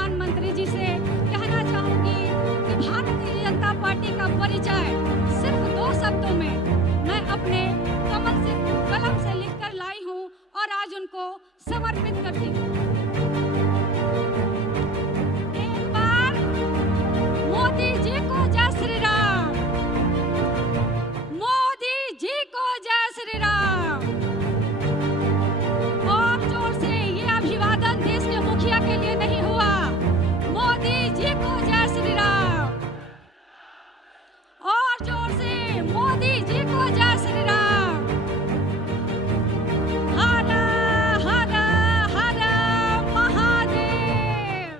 प्रधानमंत्री जी से कहना चाहूंगी कि भारतीय जनता पार्टी का परिचय सिर्फ 2 शब्दों में मैं अपने कलम से लिखकर लाई हूं और आज उनको समर्पित करती हूँ। एक बार मोदी जी को जय श्री राम, मोदी जी को जय श्री राम। और जोर से ये अभिवादन देश के मुखिया के लिए नहीं हुआ, मोदी जी को जय श्री राम। और जोर से मोदी जी को जय श्री राम। हर हर हर महादेव।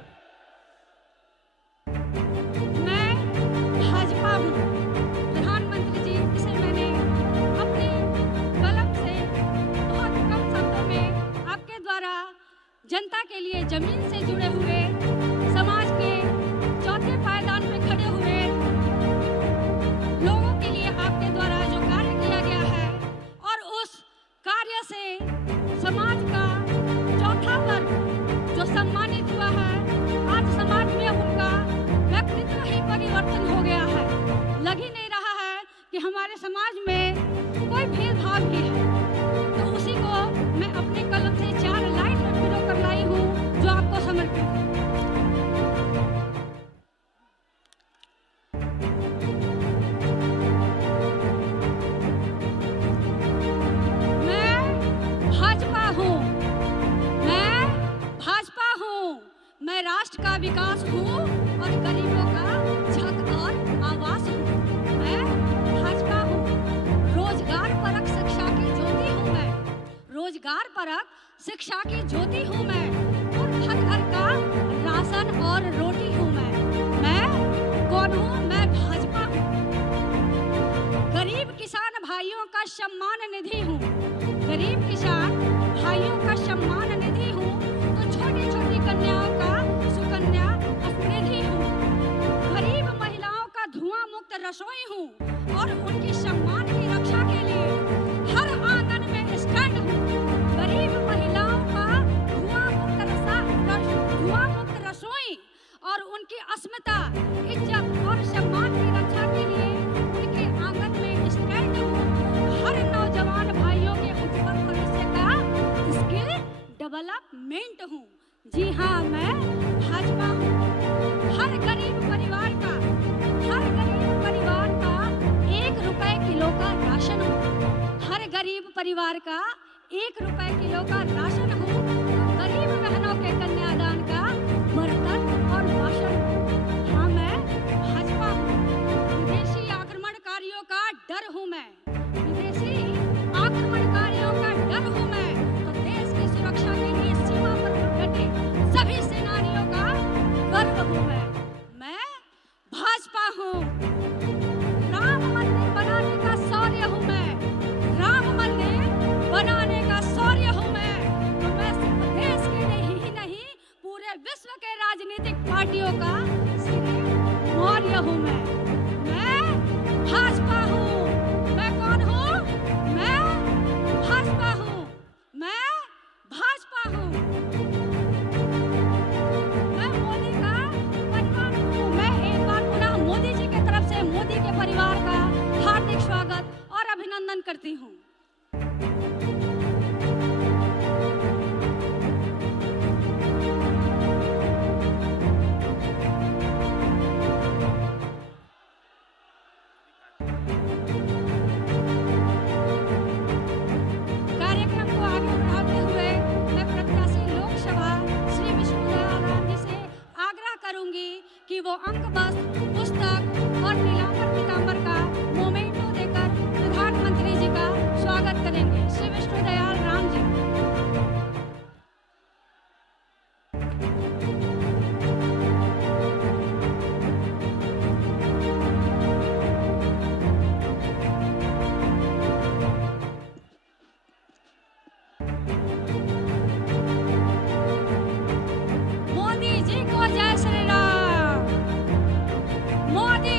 मैं भाजपा हूँ प्रधानमंत्री जी, इसे मैंने अपनी कलम से बहुत कम शब्दों में आपके द्वारा जनता के लिए, जमीन से जुड़े हुए, समाज के चौथे पायदान पे खड़े हुए लोगों के लिए आपके द्वारा जो कार्य किया गया है और उस कार्य से समाज का चौथा वर्ग जो सम्मानित हुआ है, आज समाज में उनका व्यक्तित्व ही परिवर्तन हो गया है। लग ही नहीं रहा है कि हमारे समाज में कोई भेदभाव भी है। तो उसी को मैं अपने कलम से 4 लाइन में पिरो कर लाई हूँ, जो आपको समर्पित है। मैं राष्ट्र का विकास हूँ और गरीबों का छत और आवास हूँ। मैं भाजपा हूँ। रोजगार परक शिक्षा की ज्योति हूँ मैं, रोजगार परक शिक्षा की ज्योति हूँ मैं, और घर घर का राशन और रोटी हूँ मैं कौन हूँ? मैं भाजपा हूँ। गरीब किसान भाइयों का सम्मान निधि हूँ, गरीब किसान भाइयों का सम्मान निधि हूँ। तो छोटी छोटी कन्याओं का सुकन्या समृद्धि हूँ। गरीब महिलाओं का धुआं मुक्त रसोई हूँ और उनकी सम्मान की रक्षा के लिए हर आंगन में स्टैंड हूँ। गरीब महिलाओं का धुआं मुक्त रसोई और उनकी अस्मिता, इज्जत और सम्मान की रक्षा के लिए उनके आंगन में स्टैंड हूँ। हर नौजवान भाइयों के उज्जवल भविष्य का स्किल डेवलपमेंट हूँ। जी हाँ, मैं भाजपा हूँ। हर गरीब परिवार का 1 रुपए किलो का राशन हूँ। हर गरीब परिवार का 1 रुपए किलो का राशन हूँ। गरीब बहनों के कन्यादान का बर्तन और वाशन हूँ। हाँ, मैं भाजपा हूँ। विदेशी आक्रमणकारियों का डर हूँ मैं, विदेशी आक्रमणकारियों का डर हूँ मैं। तो देश की सुरक्षा के लिए सीमा पर डटे सभी सेनानियों का गर्व हूँ मैं भाजपा हूँ। राम मंदिर बनाने का शौर्य हूँ मैं, राम मंदिर बनाने का शौर्य हूँ मैं। तो मैं सिर्फ देश के लिए ही नहीं, पूरे विश्व के राजनीतिक पार्टियों का मौर्य हूँ मैं भाजपा हूँ। मैं कौन हूँ? मैं भाजपा हूँ। मैं भाजपा हूँ। मैं मोदी का परिवार हूँ। मैं एक बार पुनः मोदी जी की तरफ से मोदी के परिवार का हार्दिक स्वागत और अभिनंदन करती हूँ। कि वो अंक बस पुस्तक और नीलांबर पीतांबर का मोमेंटो देकर प्रधानमंत्री जी का स्वागत करेंगे। श्री विष्णुदयाल राम जी। मोदी जी को जय श्री राम। मोदी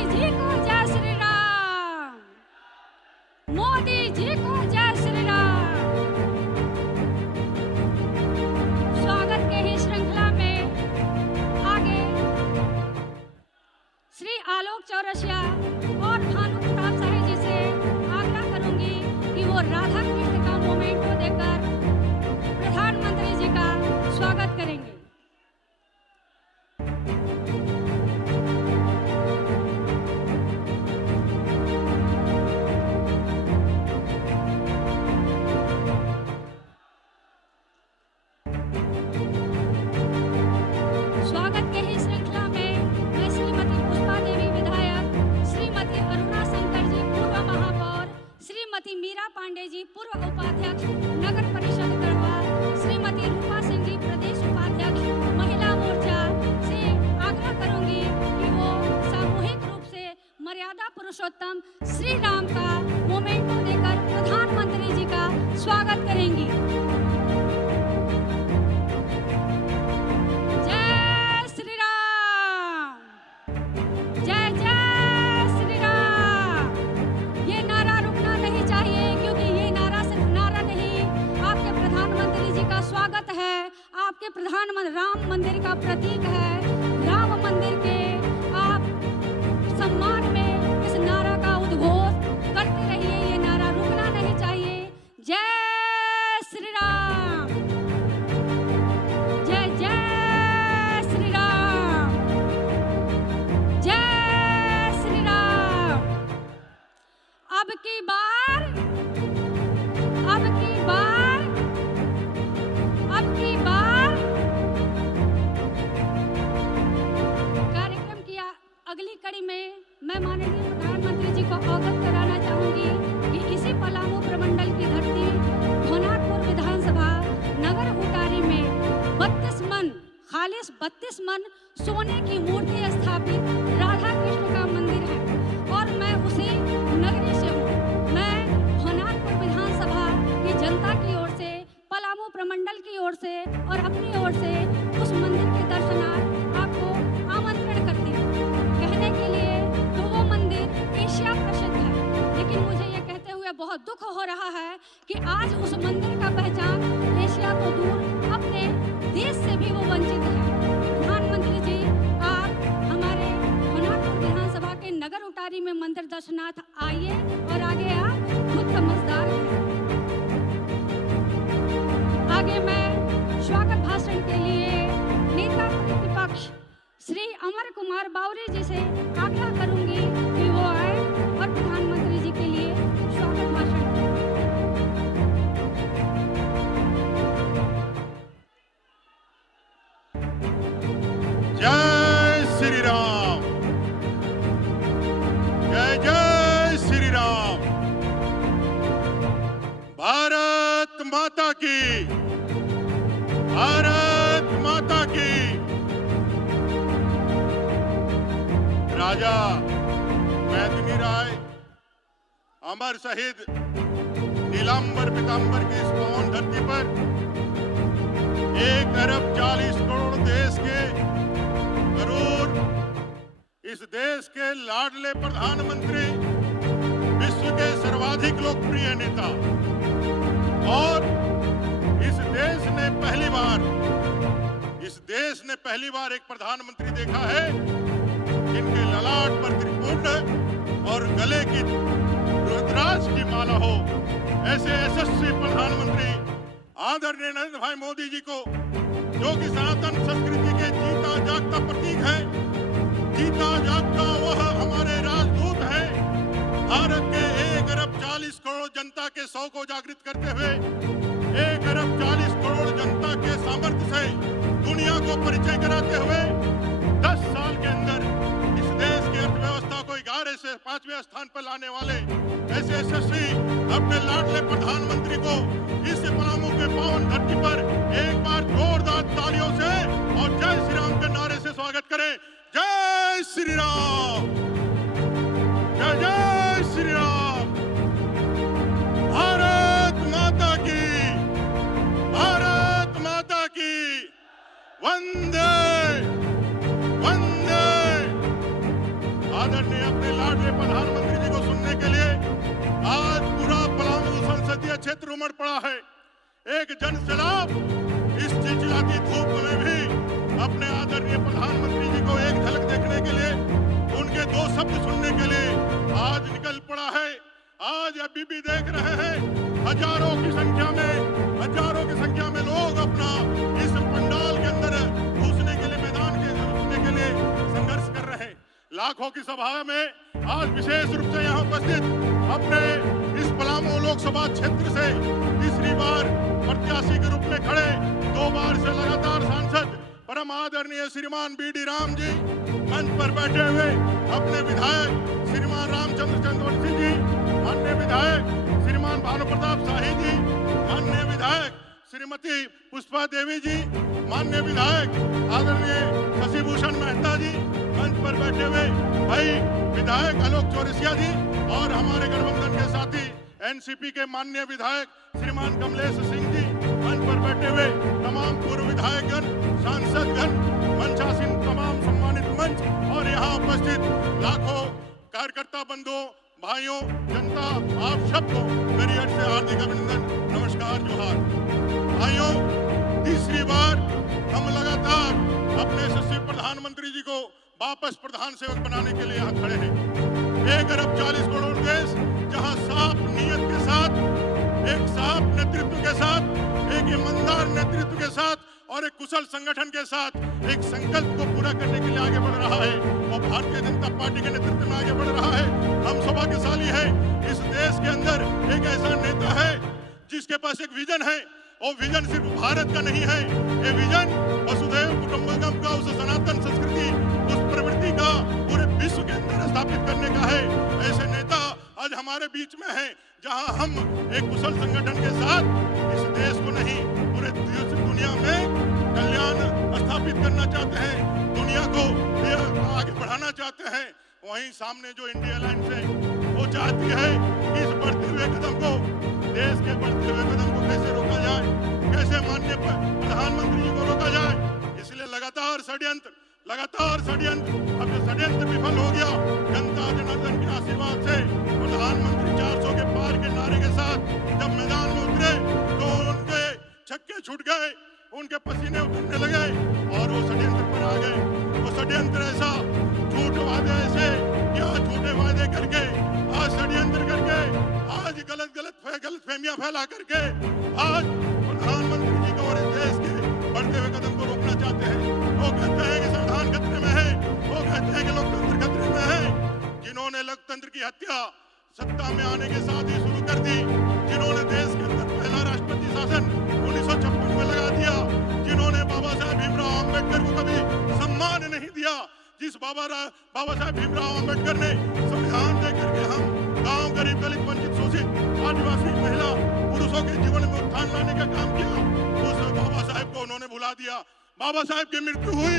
अशोक चौरसिया और भानु प्रताप शाही जी से आग्रह करूंगी कि वो राधा कृष्ण का मोमेंटो देकर प्रधानमंत्री जी का स्वागत करेंगे। स्वागत के ही श्रृंखला में मैं श्रीमती पुष्पा देवी विधायक, श्रीमती अरुणा शंकर जी पूर्व महापौर, श्रीमती मीरा पांडे जी पूर्व उपाध्यक्ष नगर परिषद गढ़वा, श्रीमती रूपा सिंह जी प्रदेश उपाध्यक्ष महिला मोर्चा से आग्रह करूंगी कि वो सामूहिक रूप से मर्यादा पुरुषोत्तम श्री राम का मोमेंटो देकर प्रधानमंत्री जी का स्वागत करेंगी। आपके प्रधानमंत्री राम मंदिर का प्रतीक है। राम मंदिर के आप सम्मान में इस नारा का उद्घोष करते रहिए, ये नारा रुकना नहीं चाहिए। जय श्री राम, जय जय श्री राम, जय श्री राम। अब की बार अगली कड़ी में मैं माननीय प्रधानमंत्री जी को अवगत कराना चाहूंगी कि इसी पलामू प्रमंडल की धरती भवनाथपुर विधानसभा नगर हुटारी में 32 मन खालिश 32 मन सोने की मूर्ति स्थापित राधा कृष्ण का मंदिर है और मैं उसी नगरी से हूँ। मैं भवनाथपुर विधानसभा की जनता की ओर से, पलामू प्रमंडल की ओर से और अपनी ओर से उस मंदिर के दर्शनार्थ आपको आमंत्रण करती हूँ। कहने के लिए तो वो मंदिर एशिया प्रसिद्ध है, लेकिन मुझे ये कहते हुए बहुत दुख हो रहा है कि आज उस मंदिर का पहचान एशिया तो दूर अपने देश से भी वो वंचित है। प्रधानमंत्री जी, आप हमारे भवनाथपुर विधानसभा के नगर उटारी में मंदिर दर्शनार्थ आइए और आगे आप खुद समझदार हैं। आगे मैं स्वागत भाषण के लिए नेता प्रतिपक्ष श्री अमर कुमार बावरी जी से आग्रह करूंगी कि वो आए और प्रधानमंत्री जी के लिए स्वागत भाषण दें। जय श्री राम, जय जय श्री राम। भारत माता की, भारत माता की। राजा मैथिली राय अमर शहीद नीलांबर पीतांबर की इस पावन धरती पर 1 अरब 40 करोड़ देश के करोड़ इस देश के लाडले प्रधानमंत्री, विश्व के सर्वाधिक लोकप्रिय नेता और इस देश ने पहली बार एक प्रधानमंत्री देखा है जिनके ललाट पर त्रिपुंड और गले की रुद्राक्ष की माला हो। ऐसे यशस्वी प्रधानमंत्री आदरणीय नरेंद्र भाई मोदी जी को, जो कि सनातन संस्कृति के जीता जागता प्रतीक है, जीता जागता वह हमारे राजदूत है। भारत के 1 अरब 40 करोड़ जनता के 100 को जागृत करते हुए 1 अरब 40 करोड़ जनता के सामर्थ्य से दुनिया को परिचय कराते हुए 10 साल के अंदर इस देश की अर्थव्यवस्था को 11 से 5वें स्थान पर लाने वाले ऐसे यशस्वी अपने लाडले प्रधानमंत्री को इस पलामू के पावन धरती पर एक बार जोरदार तालियों से और जय श्री राम के नारे से स्वागत करें। जय श्री राम, जय जय श्री राम। भारत माता की, भारत माता की। वंदे वंदे। आदरणीय अपने लाडले प्रधानमंत्री जी को सुनने के लिए आज पूरा पलामू संसदीय क्षेत्र उमड़ पड़ा है। एक जन सैलाब इस चिलचिलाती धूप में भी अपने आदरणीय प्रधानमंत्री जी को एक झलक देखने के लिए, उनके 2 शब्द अभी भी देख रहे हैं हजारों की संख्या में लोग अपना इस पंडाल के अंदर घुसने के लिए, मैदान के घुसने के लिए संघर्ष कर रहे हैं। लाखों की सभा में आज विशेष रूप से यहाँ उपस्थित अपने इस पलामू लोकसभा क्षेत्र से तीसरी बार प्रत्याशी के रूप में खड़े, 2 बार से लगातार सांसद परम आदरणीय श्रीमान बी.डी. राम जी, मंच पर बैठे हुए अपने विधायक श्रीमान रामचंद्र चंद्रवंशी जी, माननीय विधायक श्रीमान भानु प्रताप शाही जी, माननीय विधायक श्रीमती पुष्पा देवी जी, माननीय विधायक आदरणीय शशिभूषण मेहता जी, मंच पर बैठे हुए भाई विधायक आलोक चौरसिया जी और हमारे गठबंधन के साथी एनसीपी के माननीय विधायक श्रीमान कमलेश सिंह जी, मंच पर बैठे हुए तमाम पूर्व विधायकगण, सांसदगण, मंचासीन तमाम सम्मानित मंच और यहाँ उपस्थित लाखों कार्यकर्ता बंधुओं, भाइयों, जनता, आप सबको मेरी ओर से हार्दिक अभिनंदन, नमस्कार, जोहार। भाइयों, तीसरी बार हम लगातार अपने यशस्वी प्रधानमंत्री जी को वापस प्रधान सेवक बनाने के लिए यहाँ खड़े हैं। 1 अरब 40 करोड़ देश, जहाँ साफ नीयत के साथ, एक साफ नेतृत्व के साथ, एक ईमानदार नेतृत्व के साथ और एक कुशल संगठन के साथ एक संकल्प को पूरा करने के लिए आगे बढ़ रहा है, वो भारतीय जनता पार्टी के नेतृत्व में आगे बढ़ रहा है। हम सौभाग्यशाली है, इस देश के अंदर एक ऐसा नेता है जिसके पास एक विजन है, और विजन सिर्फ भारत का नहीं है, ये विजन वसुधैव कुटुंबकम का, उस सनातन संस्कृति, उस प्रवृत्ति का पूरे विश्व के अंदर स्थापित करने का है। ऐसे नेता आज हमारे बीच में है, जहां हम एक कुशल संगठन के साथ इस देश को नहीं, पूरे दुनिया में कल्याण स्थापित करना चाहते हैं, दुनिया को आगे बढ़ाना चाहते हैं। वहीं सामने जो इंडिया अलायंस है, वो चाहती है कि इस बढ़ते हुए कदम को, देश के बढ़ते हुए कदम को कैसे रोका जाए, कैसे माननीय प्रधानमंत्री जी को रोका जाए। इसलिए लगातार षड्यंत्र, अब जो षड्यंत्र विफल हो गया, जनता जनार्दन के आशीर्वाद से प्रधानमंत्री 400 के पार के नारे के साथ जब मैदान में उतरे तो उनके छक्के छूट गए, उनके पसीने उतरने लगे और वो षड्यंत्र पर आ गए। वो षड्यंत्र ऐसा, झूठ वादे ऐसे, क्या झूठे वादे करके, आज षड्यंत्र करके, आज गलत फहमियां फैला करके आज प्रधानमंत्री जी को और इस देश के बढ़ते हुए कदम को रोकना चाहते हैं। वो कहते हैं कि संविधान खतरे में है, वो कहते हैं कि लोकतंत्र खतरे में है। जिन्होंने लोकतंत्र की हत्या सत्ता में आने के साथ ही शुरू कर दी, जिन्होंने देश के अंदर पहला राष्ट्रपति शासन 1956 में लगा दिया, जिन्होंने बाबा साहेब भीमराव अम्बेडकर को कभी सम्मान नहीं दिया, जिस बाबा साहेब भीमराव अम्बेडकर ने संविधान दे करके हम गांव, गरीब, दलित, वंचित, शोषित, आदिवासी, महिला, पुरुषों के जीवन में उत्थान लाने का काम किया, उस बाबा साहेब को उन्होंने भुला दिया। बाबा साहेब की मृत्यु हुई,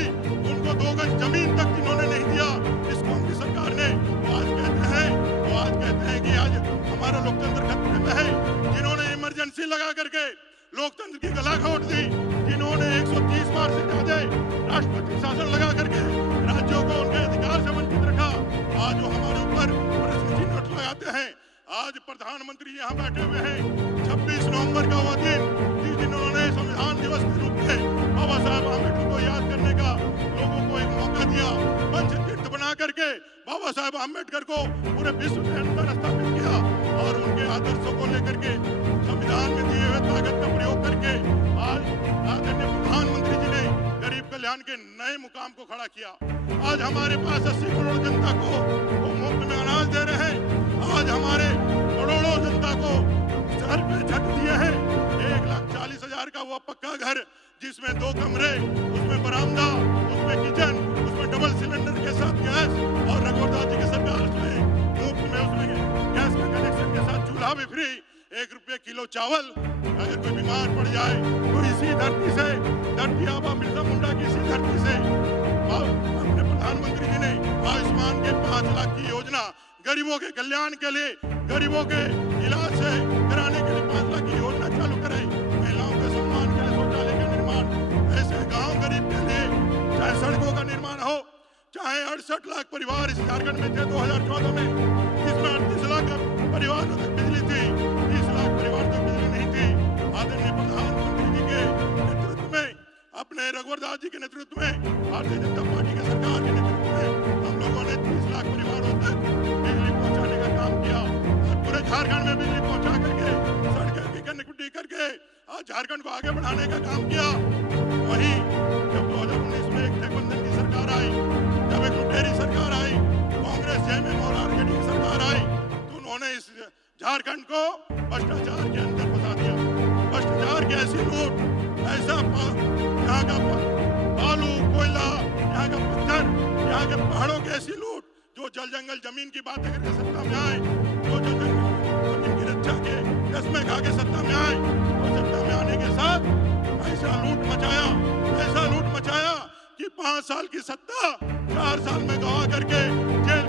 उनको 2 गज जमीन तक जिन्होंने नहीं दिया इस कांग्रेस सरकार ने, वो आज कहते हैं कि आज हमारा लोकतंत्र खतरे में है। जिन्होंने इमरजेंसी लगा करके लोकतंत्र की गला घोट दी, जिन्होंने 130 बार से ज्यादा राष्ट्रपति शासन लगा करके राज्यों को उनके अधिकार से वंचित रखा, आज वो हमारे ऊपर प्रश्न चिन्ह लगाते हैं। आज प्रधानमंत्री यहाँ बैठे हुए हैं, 26 नवंबर का वो दिन जिस दिन उन्होंने संविधान दिवस के रूप में बाबा साहेब आम्बेडकर को याद करने का लोगों को एक मौका दिया, पंच तीर्थ बना करके बाबा साहेब आम्बेडकर को पूरे विश्व के अंदर स्थापित किया और उनके आदर्शों को लेकर के संविधान में दिए हुए ताकत का प्रयोग करके आज आदरणीय प्रधानमंत्री जी ने गरीब कल्याण के नए मुकाम को खड़ा किया। आज हमारे पास 80 करोड़ जनता को वो मुफ्त में अनाज दे रहे हैं। आज हमारे करोड़ों जनता को घर पे छत दिए हैं। 1,40,000 का वो पक्का घर, जिसमें 2 कमरे, उसमें बरामदा, उसमें किचन, उसमें डबल सिलेंडर के साथ गैस, और रघुवरदास जी की सरकार में मुफ्त में उसमें गैस का कनेक्शन के साथ चूल्हा भी फ्री, 1 रुपये किलो चावल। अगर कोई बीमार पड़ जाए तो इसी धरती से, धरती आबा बिरसा मुंडा की इसी धरती से अपने प्रधानमंत्री जी ने आयुष्मान के 5 लाख की योजना गरीबों के कल्याण के लिए, गरीबों के इलाज से कराने के लिए 5 लाख की योजना चालू कराई। महिलाओं के सम्मान के लिए शौचालय का निर्माण, ऐसे गांव गरीब के लिए चाहे सड़कों का निर्माण हो, चाहे 68 लाख परिवार इस झारखंड में थे 2014 में, जिसमें 38 लाख परिवारों तक बिजली थी, 30 लाख परिवार तक बिजली नहीं थी। आदरणीय प्रधानमंत्री जी के नेतृत्व में, अपने रघुवरदास जी के नेतृत्व में, भारतीय जनता पार्टी की सरकार के नेतृत्व में हम लोगों ने 30 लाख परिवारों तक बिजली पहुंचाने का काम किया और पूरे झारखंड में बिजली झारखंड को भ्रष्टाचार के अंदर फंसा दिया। भ्रष्टाचार की ऐसी लूट, ऐसा यहाँ का बालू, कोयला, यहाँ का पत्थर, यहाँ के पहाड़ों की ऐसी लूट, जो जल जंगल जमीन की बात करके सत्ता में आए, जो जल जंगल जमीन की रक्षा के कसमें खा के सत्ता में आए, और सत्ता में आने के साथ ऐसा लूट मचाया कि 5 साल की सत्ता 4 साल में गवा करके जेल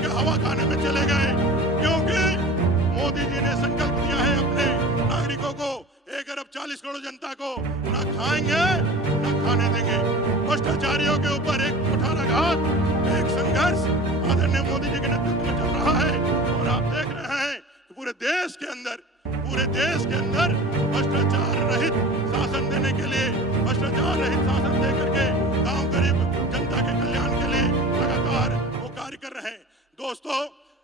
के हवा खाने में चले गए। क्योंकि मोदी जी ने संकल्प दिया है अपने नागरिकों को, 1 अरब 40 करोड़ जनता को ना खाएंगे ना खाने देंगे। भ्रष्टाचारियों के ऊपर एक कुठाराघात, एक संघर्ष आदरणीय मोदी जी के नेतृत्व में चल रहा है। और आप देख रहे हैं कि पूरे देश के अंदर भ्रष्टाचार रहित शासन देने के लिए, भ्रष्टाचार रहित शासन दे करके गांव गरीब जनता के कल्याण के लिए लगातार वो कार्य कर रहे हैं। दोस्तों,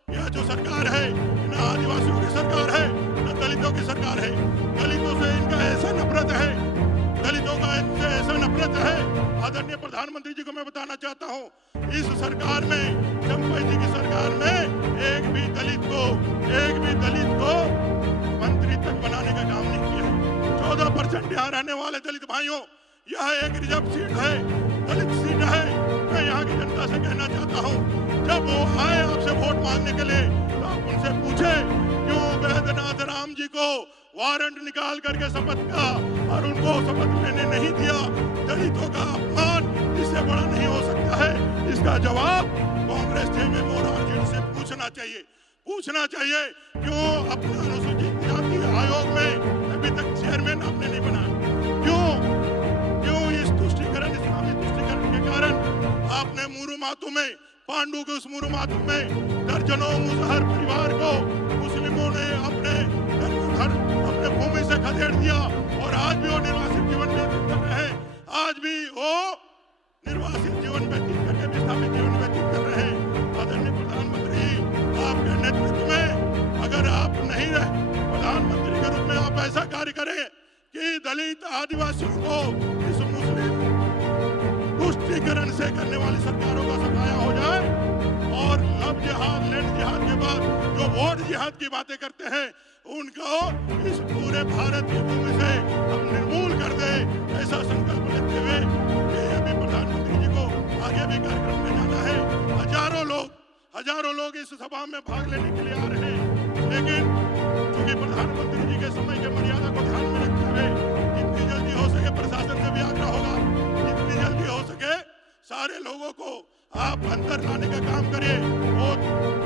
यह जो सरकार है, न आदिवासियों की सरकार है, न दलितों की सरकार है। दलितों से इनका ऐसा नफरत है, आदरणीय प्रधानमंत्री जी को मैं बताना चाहता हूँ, इस सरकार में, चंपई जी की सरकार में एक भी दलित को मंत्री तक बनाने का काम नहीं किया है। 14% यहाँ रहने वाले दलित भाइयों, यह एक रिजर्व सीट है, दलित सीट है। मैं यहाँ की जनता से कहना चाहता हूँ, जब वो आए आपसे वोट मांगने के लिए, तो आप उनसे पूछे क्यों वैद्यनाथ राम जी को वारंट निकाल करके शपथ का और उनको शपथ लेने नहीं दिया। दलितों का अपमान इससे बड़ा नहीं हो सकता है। इसका जवाब कांग्रेस में मोरारजी से पूछना चाहिए। क्यों अपना अनुसूचित जाति आयोग में अभी तक चेयरमैन आपने नहीं बनाया? क्यों इस तुष्टीकरण, इस्लामी तुष्टीकरण के कारण आपने मुरुमातू में, पांडु के उस मुरुमातू में दर्जनों मुजहर परिवार को मुस्लिमों ने अपने भूमि से खदेड़ दिया और आज भी वो निर्वासित जीवन व्यतीत कर रहे हैं। आज भी वो निर्वासित जीवन व्यतीत करके विस्थापित जीवन व्यतीत कर रहे हैं। आदरणीय प्रधानमंत्री, आपके नेतृत्व में अगर आप नहीं रहे प्रधानमंत्री के रूप में, आप ऐसा कार्य करें कि दलित आदिवासियों को इस मुस्लिम तुष्टीकरण से करने वाली सरकारों का सफाया हो जाए और लव जिहाद, लैंड जिहाद के बाद जो वोट जिहाद की बातें करते हैं, उनको इस पूरे भारत की भूमि से हम निर्मूल कर दे, ऐसा संकल्प लेते हुए अभी प्रधानमंत्री जी को आगे भी कार्यक्रम में जाना है। हजारों लोग इस सभा में भाग लेने के लिए आ रहे हैं, लेकिन चूंकि प्रधानमंत्री जी के समय के मर्यादा को ध्यान में रखते हुए जितनी जल्दी हो सके प्रशासन से भी आग्रह होगा, जितनी जल्दी हो सके सारे लोगों को आप अंदर लाने का काम करिए। वो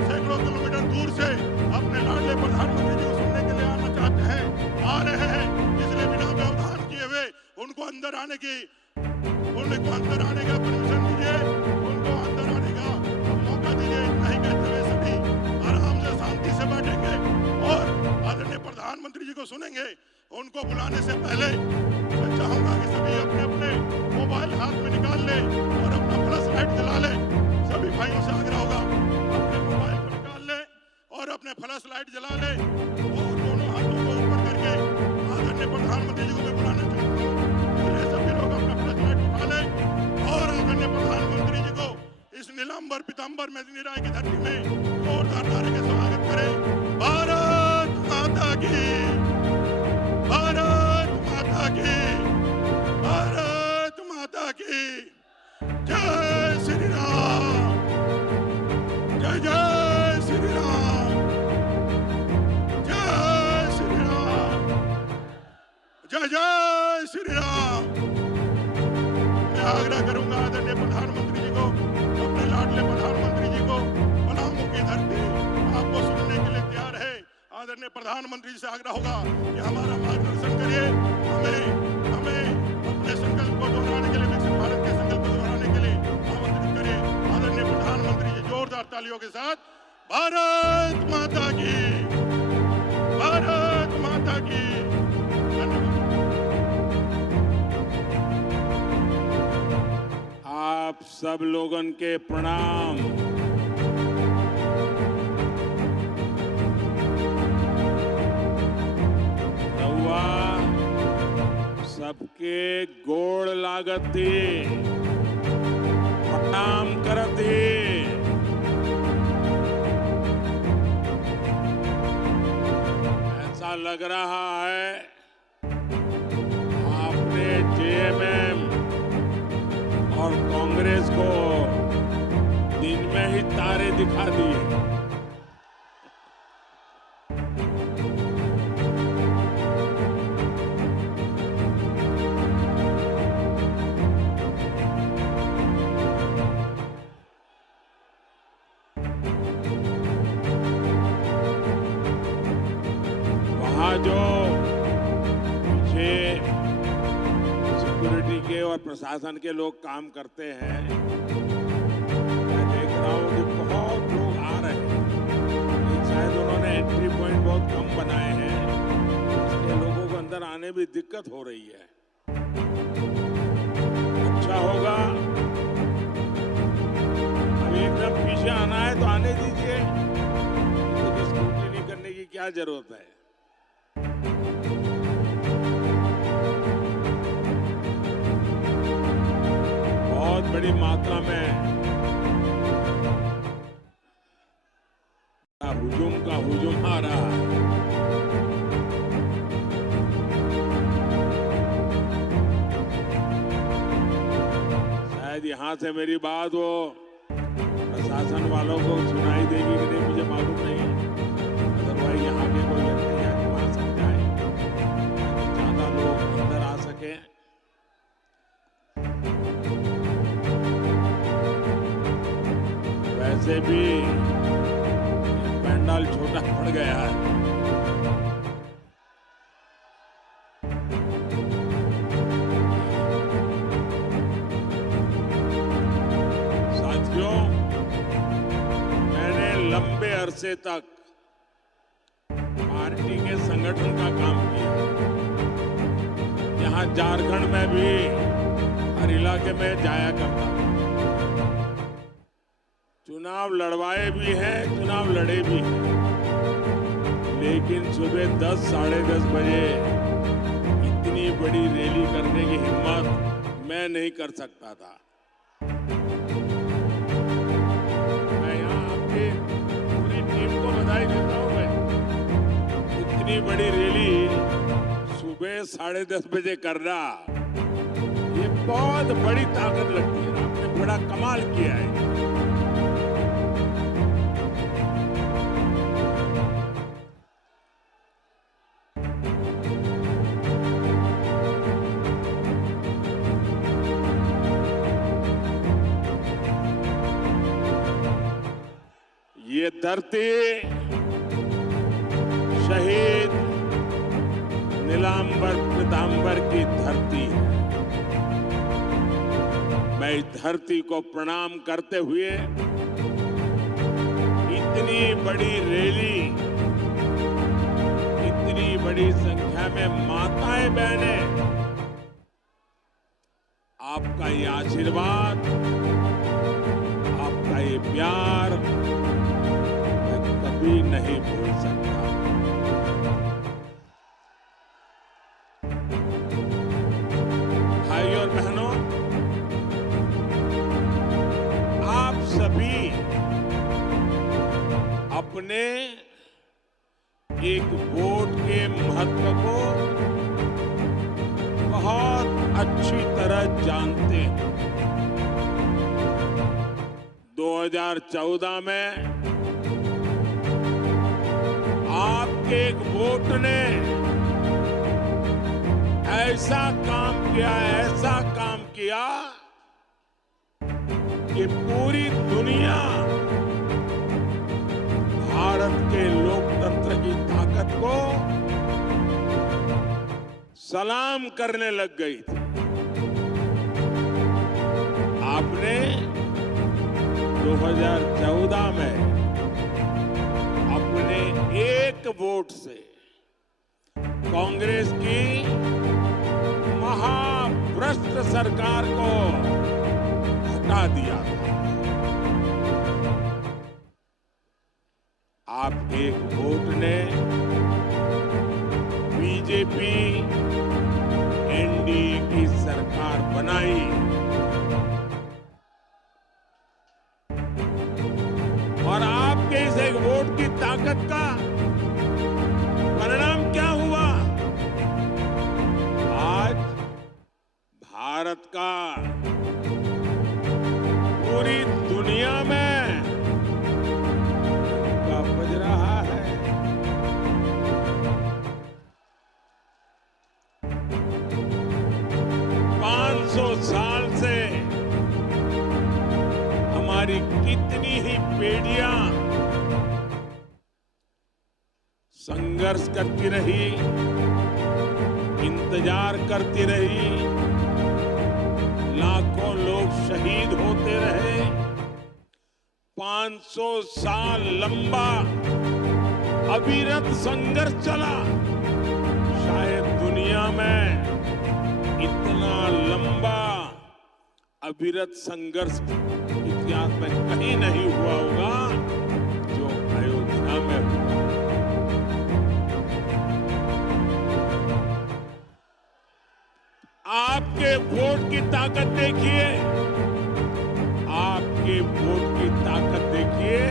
सैकड़ों किलोमीटर दूर से अपने लाडले प्रधानमंत्री जी को सुनने के लिए आना चाहते हैं, आ रहे हैं, इसलिए बिना व्यवधान किए हुए उनको अंदर आने का परमिशन दीजिए, उनको अंदर आने का मौका दीजिए। इतना ही कहते हुए सभी आराम से शांति से बैठेंगे और आदरणीय प्रधानमंत्री जी को सुनेंगे। उनको बुलाने से पहले मैं चाहूंगा कि सभी अपने अपने मोबाइल हाथ में निकाल ले और अपना फ्लैश लाइट जला ले। सभी भाइयों से आग्रह होगा, अपने मोबाइल को निकाल ले और अपने फ्लैश लाइट जला ले और दोनों हाथों को ऊपर करके आदरणीय प्रधानमंत्री जी को मैं बुलाना चाहता हूँ। इसलिए सभी लोग अपना फ्लैश लाइट उठा ले और आदरणीय प्रधानमंत्री जी को इस नीलांबर पीतांबर मेदिनी राय की धरती में जोरदार नारे के स्वागत करें। भारत माता की, भारत माता की, भारत माता की जय श्री राम, जय जय श्री राम, जय श्री राम, जय जय श्री राम। मैं आग्रह करूंगा आदरणीय प्रधानमंत्री जी को, अपने लाडले प्रधानमंत्री जी को, पलामू की धरती आपको सुनने के लिए तैयार है। आदरणीय प्रधानमंत्री जी से आग्रह होगा कि हमारा मार्गदर्शन करिए, हमें अपने संकल्प को दोहराने के लिए, विकसित भारत के संकल्प को दोहराने के लिए आमंत्रित करिए। आदरणीय प्रधानमंत्री जी जोरदार तालियों के साथ भारत माता की, भारत माता की। आप सब लोगन के प्रणाम। रउआ सबके गोड़ लागती, प्रणाम करती। लग रहा है आपने जेएमएम और कांग्रेस को दिन में ही तारे दिखा दिए। वहां जो पीछे सिक्योरिटी के और प्रशासन के लोग काम करते हैं, मैं देख रहा हूं कि बहुत लोग आ रहे हैं, लेकिन शायद उन्होंने एंट्री पॉइंट बहुत कम बनाए हैं, इसलिए लोगों को अंदर आने में दिक्कत हो रही है। अच्छा होगा अब एकदम पीछे आना है तो आने दीजिए, तो स्क्रूटनी करने की क्या जरूरत है। बहुत बड़ी मात्रा में हुजूम आ रहा है। शायद यहां से मेरी बात वो प्रशासन वालों को सुनाई देगी कि नहीं मुझे मालूम नहीं, अदरवाइज यहाँ के कोई व्यक्ति जाके वहां समझाए ताकि ज्यादा लोग अंदर आ सके। वैसे भी पंडाल छोटा पड़ गया है। साथियों, मैंने लंबे अरसे तक पार्टी के संगठन का काम किया। यहां झारखंड में भी हर इलाके में जाया करता था, चुनाव लड़वाए भी हैं, चुनाव लड़े भी हैं, लेकिन सुबह 10 साढ़े 10 बजे इतनी बड़ी रैली करने की हिम्मत मैं नहीं कर सकता था। मैं यहाँ आपकी पूरी टीम को बधाई देता हूँ। मैं इतनी बड़ी रैली सुबह 10:30 बजे करना, ये बहुत बड़ी ताकत लगती है। आपने बड़ा कमाल किया है। ये धरती शहीद नीलांबर पीतांबर की धरती है। मैं इस धरती को प्रणाम करते हुए इतनी बड़ी रैली, इतनी बड़ी संख्या में माताएं बहनें, आपका ये आशीर्वाद, आपका ये प्यार कभी नहीं भूल सकता। भाइयों और बहनों, आप सभी अपने एक वोट के महत्व को बहुत अच्छी तरह जानते हैं। 2014 में आपके एक वोट ने ऐसा काम किया कि पूरी दुनिया भारत के लोकतंत्र की ताकत को सलाम करने लग गई थी। आपने 2014 में अपने एक वोट से कांग्रेस की महाभ्रष्ट सरकार को हटा दिया था। आप एक वोट ने बीजेपी एनडीए की सरकार बनाई। और आपके इस एक वोट की ताकत का परिणाम क्या हुआ? हमारी कितनी ही पीढ़ियां संघर्ष करती रही, इंतजार करती रही, लाखों लोग शहीद होते रहे। 500 साल लंबा अविरत संघर्ष चला। शायद दुनिया में इतना लंबा अविरत संघर्ष इतिहास में कहीं नहीं हुआ होगा जो अयोध्या में हुआ। आपके वोट की ताकत देखिए, आपके वोट की ताकत देखिए।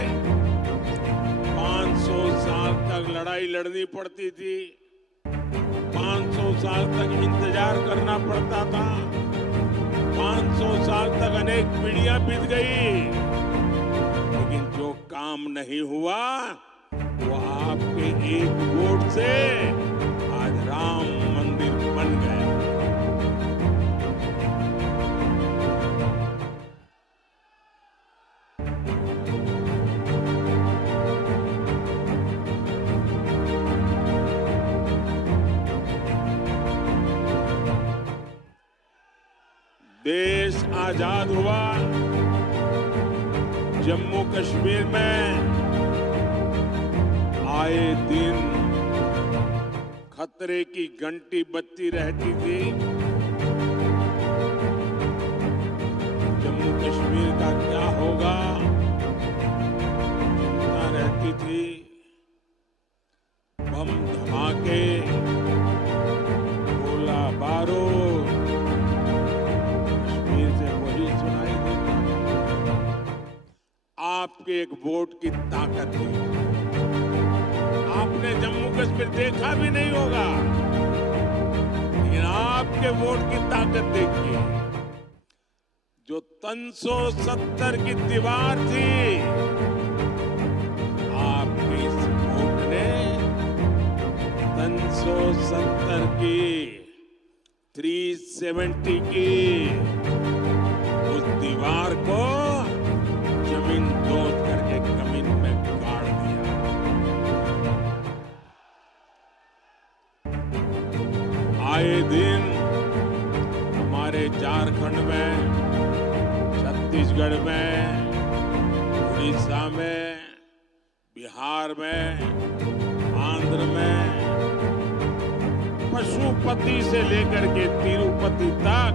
500 साल तक लड़ाई लड़नी पड़ती थी, 500 साल तक इंतजार करना पड़ता था, 500 साल तक अनेक पीढ़ियां बीत गई, लेकिन जो काम नहीं हुआ वो आपके एक वोट से आज राम मंदिर बन गया। देश आजाद हुआ, जम्मू कश्मीर में आए दिन खतरे की घंटी बजती रहती थी। जम्मू कश्मीर का क्या होगा चिंता रहती थी। बम धमाके, गोला बारूद सुनाई देता। आपके एक वोट की ताकत थी। आपने जम्मू कश्मीर देखा भी नहीं होगा, लेकिन आपके वोट की ताकत देखिए। जो 370 की दीवार थी, आपके इस वोट ने 370 की 370 की उस दीवार को जमीन दोस्त करके जमीन में गाड़ दिया। आए दिन हमारे झारखंड में, छत्तीसगढ़ में, उड़ीसा में, बिहार में, आंध्र में, पशुपति से लेकर के तिरुपति तक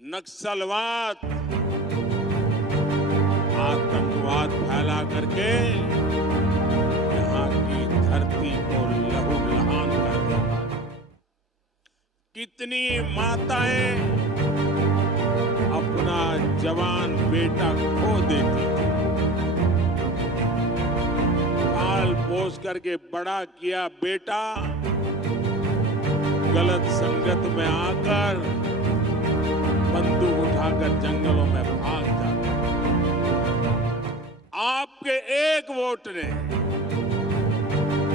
नक्सलवाद, आतंकवाद फैला करके यहाँ की धरती को लहूलुहान कर देता। कितनी माताएं अपना जवान बेटा खो देती थी। पाल पोस करके बड़ा किया बेटा गलत संगत में आकर बंदूक उठाकर जंगलों में भाग जाता। आपके एक वोट ने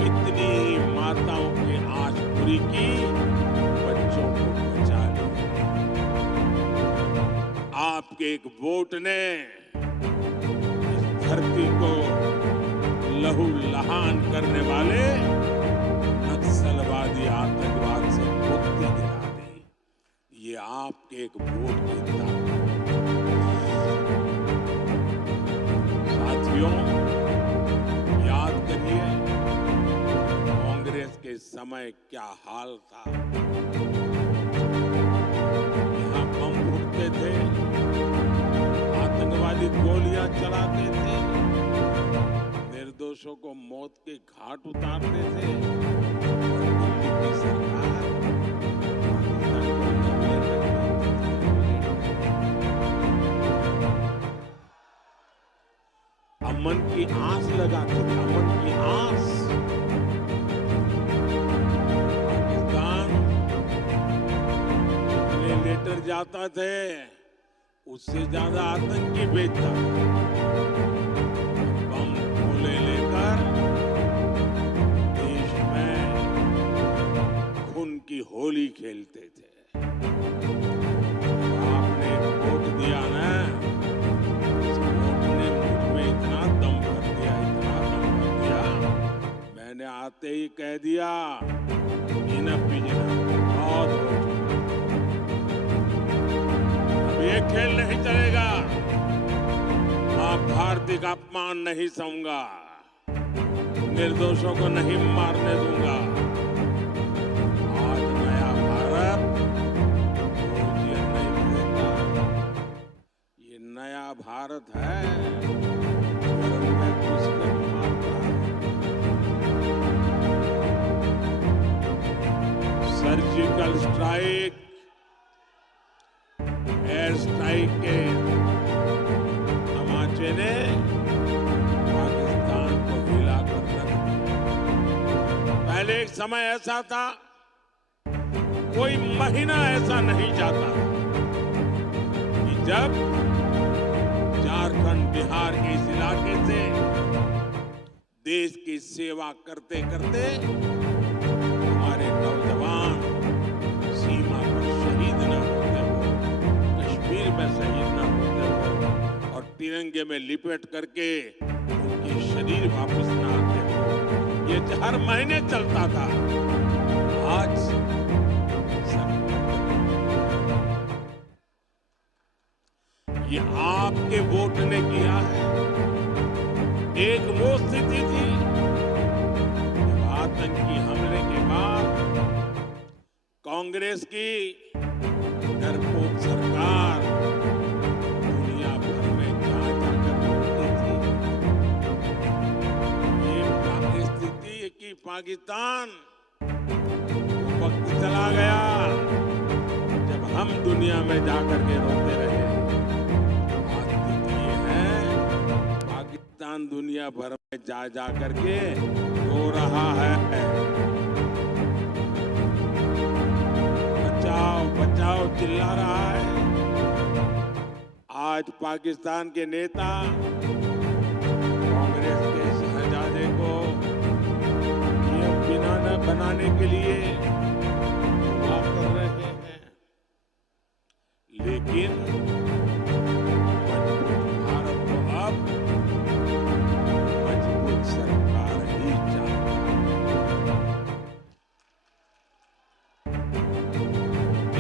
इतनी माताओं की आस पूरी की, बच्चों को बचा लिया। आपके एक वोट ने इस धरती को लहूलुहान करने वाले नक्सलवादी आतंकवाद से मुक्ति दिला दी। ये आपके एक वोट की ताकत। साथियों, याद करिए कांग्रेस के समय क्या हाल था। यहाँ बम फूटते थे, आतंकवादी गोलियां चलाते थे, निर्दोषों को मौत के घाट उतारते थे। दिल्ली की सरकार अमन की आस लगाते थे, अमन की आस। पाकिस्तान जितने लेटर जाता थे उससे ज्यादा आतंकी भेजता था। बम गोले लेकर देश में खून की होली खेलते थे। आपने वोट आते ही कह दिया इनफ इज इनफ, बहुत हो चुका। अब ये खेल नहीं चलेगा। मां भारती का अपमान नहीं सहूंगा, निर्दोषों को नहीं मारने दूंगा। आज नया भारत रोज ये नहीं मिलेगा। ये नया भारत है, गर्म में घुसकर मारता है। सर्जिकल स्ट्राइक, एयर स्ट्राइक के तमाचे ने पाकिस्तान को हिला कर रख दिया। पहले एक समय ऐसा था, कोई महीना ऐसा नहीं जाता कि जब झारखंड बिहार के इस इलाके से देश की सेवा करते करते हमारे नौजवान सीमा पर शहीद न होते हो, कश्मीर में शहीद न होते हो और तिरंगे में लिपट करके उनके शरीर वापस न आते हो। ये हर महीने चलता था। आज ये आपके वोट ने किया है। एक वो स्थिति थी जब आतंकी हमले के बाद कांग्रेस की डरपोक सरकार दुनिया भर में जा जाकर रोती थी। ये स्थिति कि पाकिस्तान वो वक्त चला गया जब हम दुनिया में जाकर के रोते रहे। पाकिस्तान दुनिया भर में जा जा करके रो रहा है। बचाओ बचाओ चिल्ला रहा है। आज पाकिस्तान के नेता कांग्रेस के शहजादे को पीएम बिना बनाने के लिए दुआ कर रहे हैं, लेकिन भारत को अब सरकार ही चाहता है।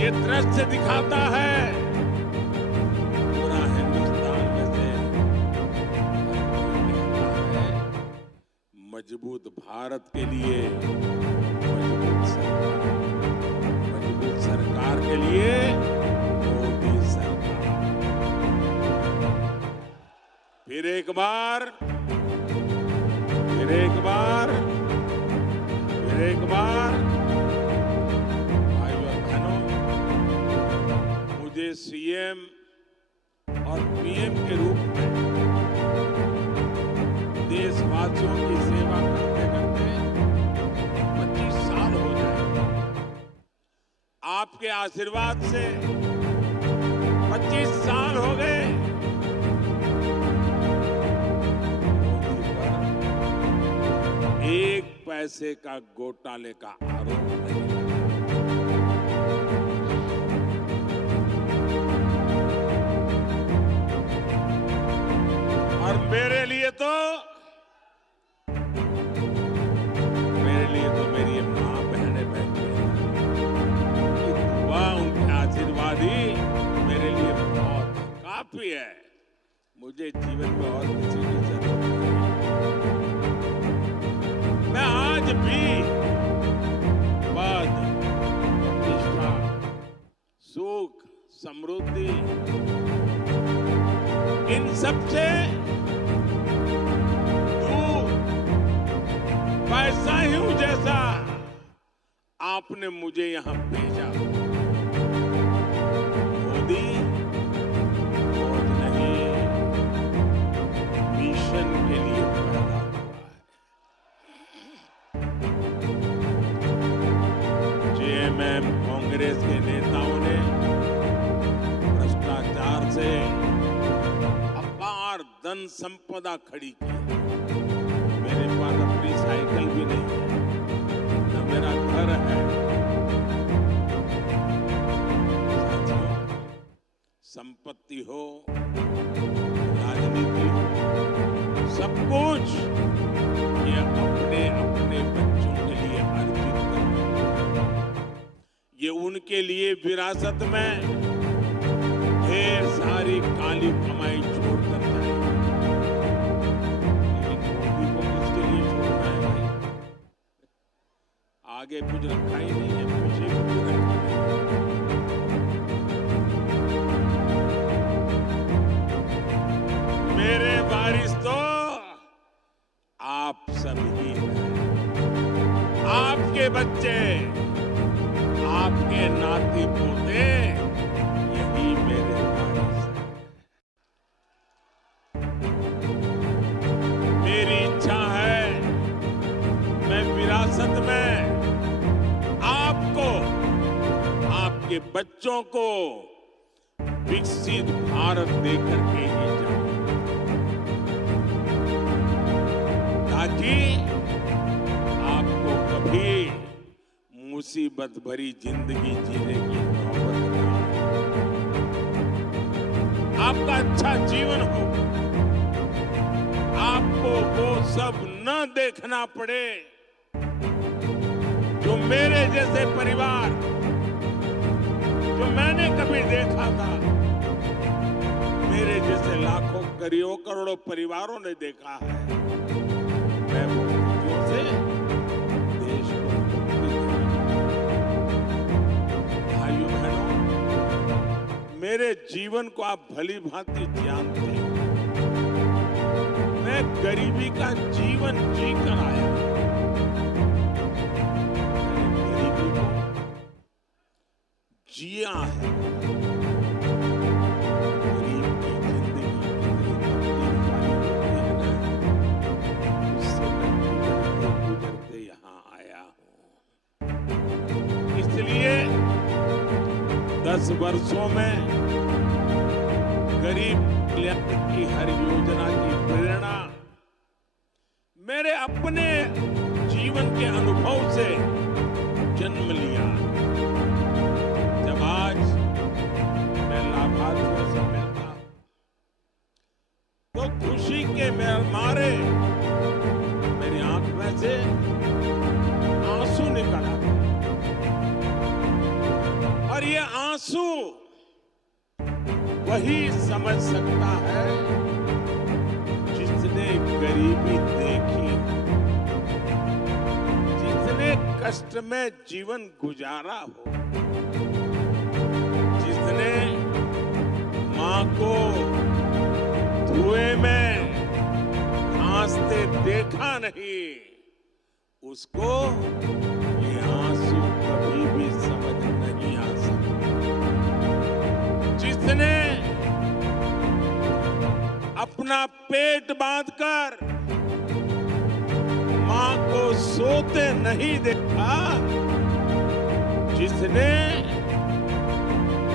ये दृश्य दिखाता है पूरा हिंदुस्तान में से कहता है मजबूत भारत के लिए मजबूत सरकार के लिए मोदी सरकार। फिर एक बार भाइयों और बहनों, मुझे सीएम और पीएम के रूप में देशवासियों की सेवा करते करते 25 साल हो जाए। आपके आशीर्वाद से 25 साल हो गए। एक पैसे का घोटाले का आरोप नहीं लगा। और मेरे लिए तो मेरी मां बहनें बैठी हैं। उनकी दुआ, उनके आशीर्वाद ही मेरे लिए बहुत काफी है। मुझे जीवन में और किसी की जरूरत नहीं। मैं आज भी पद, प्रतिष्ठा, सुख, समृद्धि इन सबसे दूर पैसा ही हूं जैसा आपने मुझे यहां भेजा। मोदी मौज नहीं, मिशन के लिए पैदा हुआ है। जेएमएम कांग्रेस के नेताओं ने भ्रष्टाचार से अपार धन संपदा खड़ी की। मेरे पास अपनी साइकिल भी नहीं है, न मेरा घर है। साथियों, संपत्ति हो, राजनीति हो, सब कुछ ये अपने अपने बच्चों ये उनके लिए विरासत में ढेर सारी काली कमाई छोड़कर जाएंगे। लेकिन मोदी को किसके लिए छोड़ना है भाई? आगे कुछ रखा ही नहीं है, पीछे भी कुछ रखा नहीं है। मेरे वारिस तो आप सभी हैं। आपके बच्चे, आपके नाती पोते, यही मेरे वारिस हैं। मेरी इच्छा है मैं विरासत में आपको, आपके बच्चों को विकसित भारत देकर के ही जाऊं, ताकि आपको कभी मुसीबत भरी जिंदगी जीने की नौबत न आए। आपका अच्छा जीवन हो, आपको वो सब न देखना पड़े जो मेरे जैसे परिवार, जो मैंने कभी देखा था, मेरे जैसे लाखों करोड़ों परिवारों ने देखा है। मैं वो स्थितियों से देश को मुक्ति देने, भाइयों बहनों, मेरे जीवन को आप भली भांति जानते हैं। मैं गरीबी का जीवन जीकर आया। मैंने गरीबी को जिया है। गरीब की जिंदगी कितनी तकलीफ वाली होती है ना, उससे मैं गुजरते गुजरते यहाँ आया हूँ। इसलिए 10 वर्षों में गरीब कल्याण की हर योजना की प्रेरणा मेरे अपने जीवन के अनुभव से जन्म लिया। जब आज मैं लाभार्थियों से मिलता तो खुशी के मारे मेरी आंख में से आंसू निकल आते, और ये आंसू वही समझ सकता है जिसने गरीबी देखी, जिसने कष्ट में जीवन गुजारा हो, जिसने मां को धुएं में घासते देखा नहीं, उसको ये आंसू कभी भी समझ नहीं आ सकता। जिसने अपना पेट बांधकर मां को सोते नहीं देखा, जिसने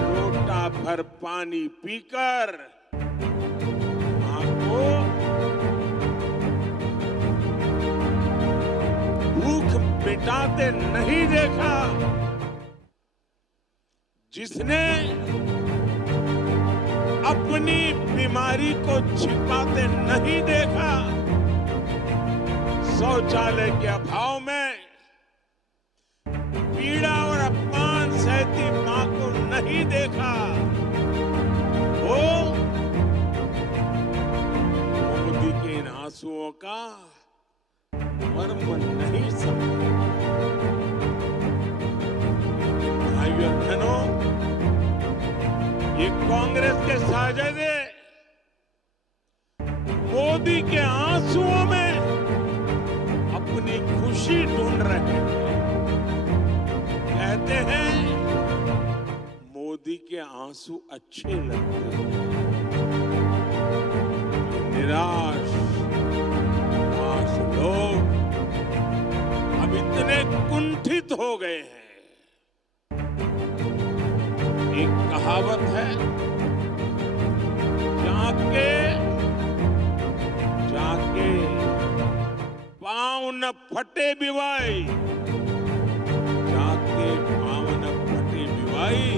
लोटा भर पानी पीकर मां को भूख मिटाते नहीं देखा, जिसने अपनी बीमारी को छिपाते नहीं देखा, शौचालय के अभाव में पीड़ा और अपमान सहती मां को नहीं देखा, वो मोदी के इन आंसुओं का मर्म नहीं समझा। लेकिन भाइयों बहनों, ये कांग्रेस के साजिदे मोदी के आंसुओं में अपनी खुशी ढूंढ रहे हैं। कहते हैं मोदी के आंसू अच्छे लगते हैं। निराश लोग अब इतने कुंठित हो गए हैं। एक कहावत है, जाके जाके पाँव न फटे बिवाई, जाके पाँव न फटे बिवाई,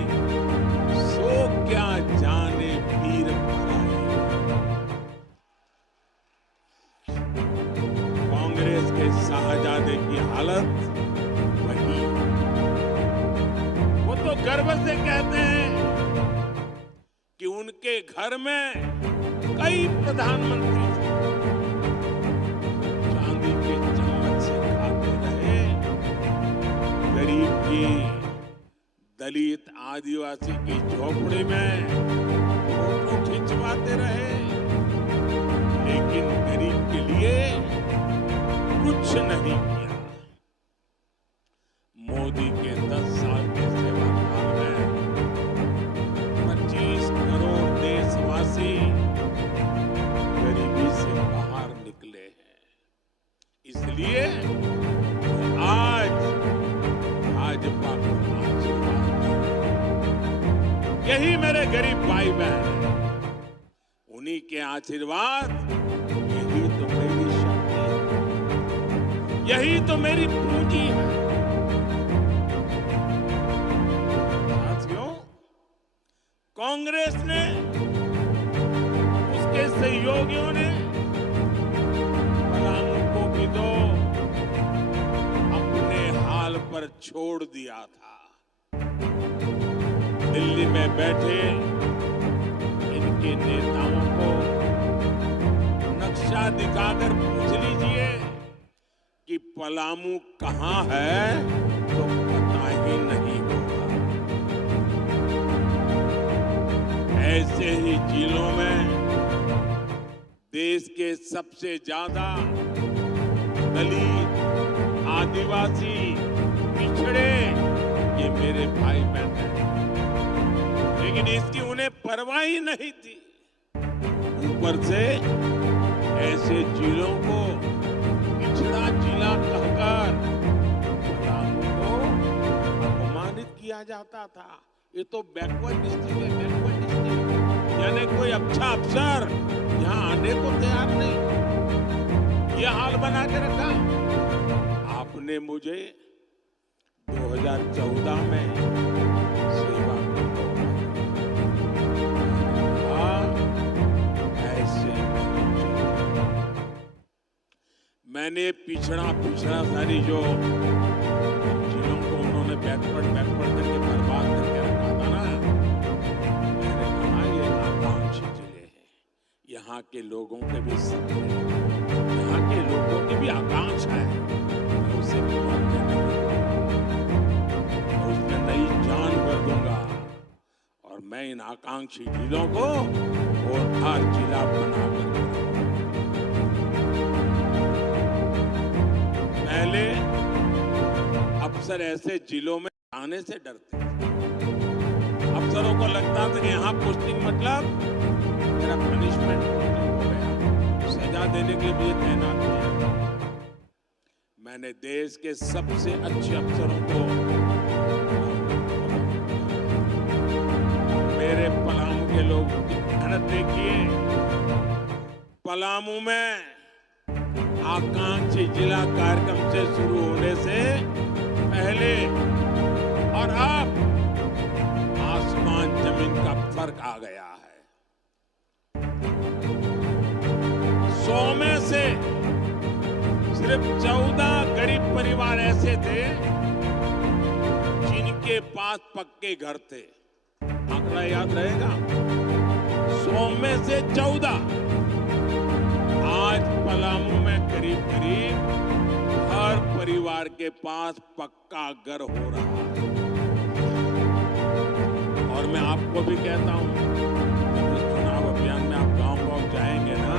सो क्या जाने पीर पराई। कांग्रेस के शाहजादे की हालत वही, कहते हैं कि उनके घर में कई प्रधानमंत्री थे, चांदी के चम्मच से खाते रहे, गरीब की, दलित आदिवासी की झोपड़ी में फोटो खिंचवाते रहे, लेकिन गरीब के लिए कुछ नहीं किया। मोदी के 10 साल के सेवाकाल में 25 करोड़ देशवासी गरीबी से बाहर निकले हैं। इसलिए आज भाजपा को आशीर्वाद दें। यही मेरे गरीब भाई बहन हैं, उन्हीं के आशीर्वाद, यही तो मेरी शक्ति है, यही तो मेरी पूंजी है। कांग्रेस ने, उसके सहयोगियों ने पलामू को भी तो अपने हाल पर छोड़ दिया था। दिल्ली में बैठे इनके नेताओं को नक्शा दिखाकर पूछ लीजिए कि पलामू कहां है तो पता ही नहीं होगा। ऐसे ही जिलों में देश के सबसे ज्यादा दलित, आदिवासी, पिछड़े ये मेरे भाई बहन हैं, लेकिन इसकी उन्हें परवाह ही नहीं थी। ऊपर से ऐसे जिलों को पिछड़ा जिला कहकर पलामू को अपमानित किया जाता था। ये तो बैकवर्ड डिस्ट्रिक्ट है, बैकवर्ड डिस्ट्रिक्ट, यानी कोई अच्छा अफसर यहाँ आने को तैयार नहीं। ये हाल बना के रखा। आपने मुझे 2014 में सेवा ऐसे नहीं चलेगा। मैंने पिछड़ा सारी जो जिलों को उन्होंने बैकवर्ड करके बर्बाद करके रखा था ना, मैंने कहा ये आकांक्षी जिले हैं। यहाँ के लोगों के भी सपने, यहाँ के लोगों की भी आकांक्षा है। मैं उसे मानते नहीं, मैं उसमें नई जान भर दूंगा और मैं इन आकांक्षी जिलों को और हर जिला बनाकर पहले अफसर ऐसे जिलों में आने से डरते थे। अफसरों को लगता था कि यहाँ पोस्टिंग मतलब मेरा पनिशमेंट पोस्टिंग हो गया, सजा देने के लिए मुझे तैनात किया। मैंने देश के सबसे अच्छे अफसरों को, मेरे पलामू के लोग की मेहनत देखिए। पलामू में आकांक्षी जिला कार्यक्रम से शुरू होने से पहले और अब आसमान जमीन का फर्क आ गया है। 100 में से सिर्फ 14 गरीब परिवार ऐसे थे जिनके पास पक्के घर थे। आंकड़ा याद रहेगा, 100 में से 14। आज पलामू में करीब हर परिवार के पास पक्का घर हो रहा है। और मैं आपको भी कहता हूं, इस चुनाव अभियान में आप गांव-गांव जाएंगे ना,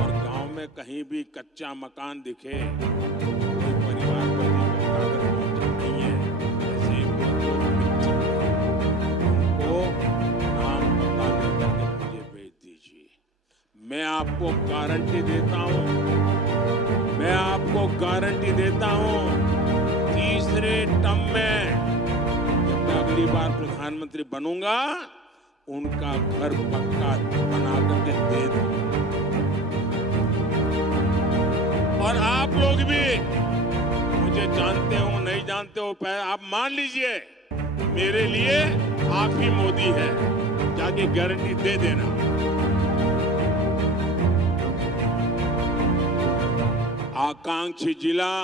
और गांव में कहीं भी कच्चा मकान दिखे, कोई परिवार को पक्का घर नहीं है, ऐसे उनको नाम पता लेकर के मुझे भेज दीजिए। मैं आपको गारंटी देता हूं, तीसरे टर्म में जब मैं अगली बार प्रधानमंत्री बनूंगा, उनका घर पक्का बना करके दे दूंगा। और आप लोग भी मुझे जानते हो नहीं जानते हो, आप मान लीजिए मेरे लिए आप ही मोदी है, जाके गारंटी दे देना। आकांक्षी जिला,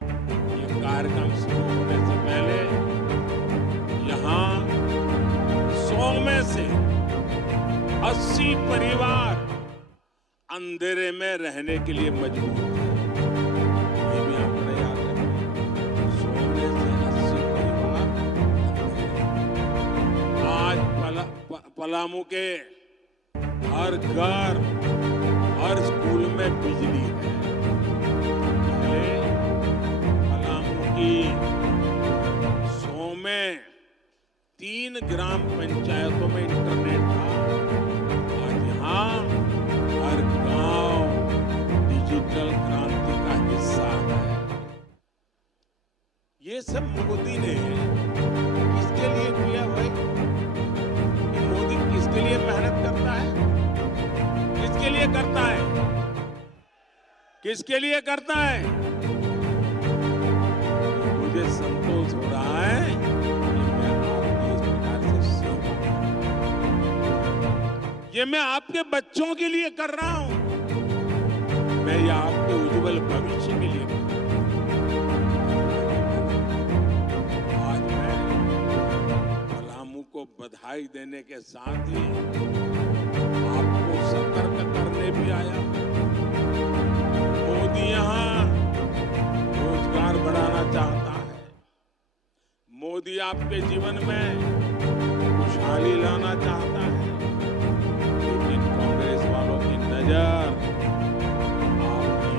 ये कार्यक्रम शुरू होने से पहले यहाँ से 80 परिवार अंधेरे में रहने के लिए मजबूर थे। ये भी आंकड़ा याद रखें। 100 में से 80 परिवार अंधेरे। आज पलामू के हर घर, हर स्कूल में बिजली है। पहले पलामू की 100 में 3 ग्राम पंचायतों में इंटरनेट था। आज यहाँ हर गांव डिजिटल क्रांति का हिस्सा है। ये सब मोदी ने किसके लिए किया भाई? कि मोदी किसके लिए मेहनत करता है? किसके लिए करता है? किसके लिए करता है? मुझे संतोष हो रहा है कि मैं आपकी इस प्रकार से सेवा कर रहा हूं। ये मैं आपके बच्चों के लिए कर रहा हूं। मैं ये आपके उज्जवल भविष्य के लिए कर रहा हूं। आज मैं पलामू को बधाई देने के साथ ही आपको सतर्क करने भी आया। मोदी यहाँ रोजगार बढ़ाना चाहता है। मोदी आपके जीवन में खुशहाली लाना चाहता है। लेकिन कांग्रेस वालों की नजर आपकी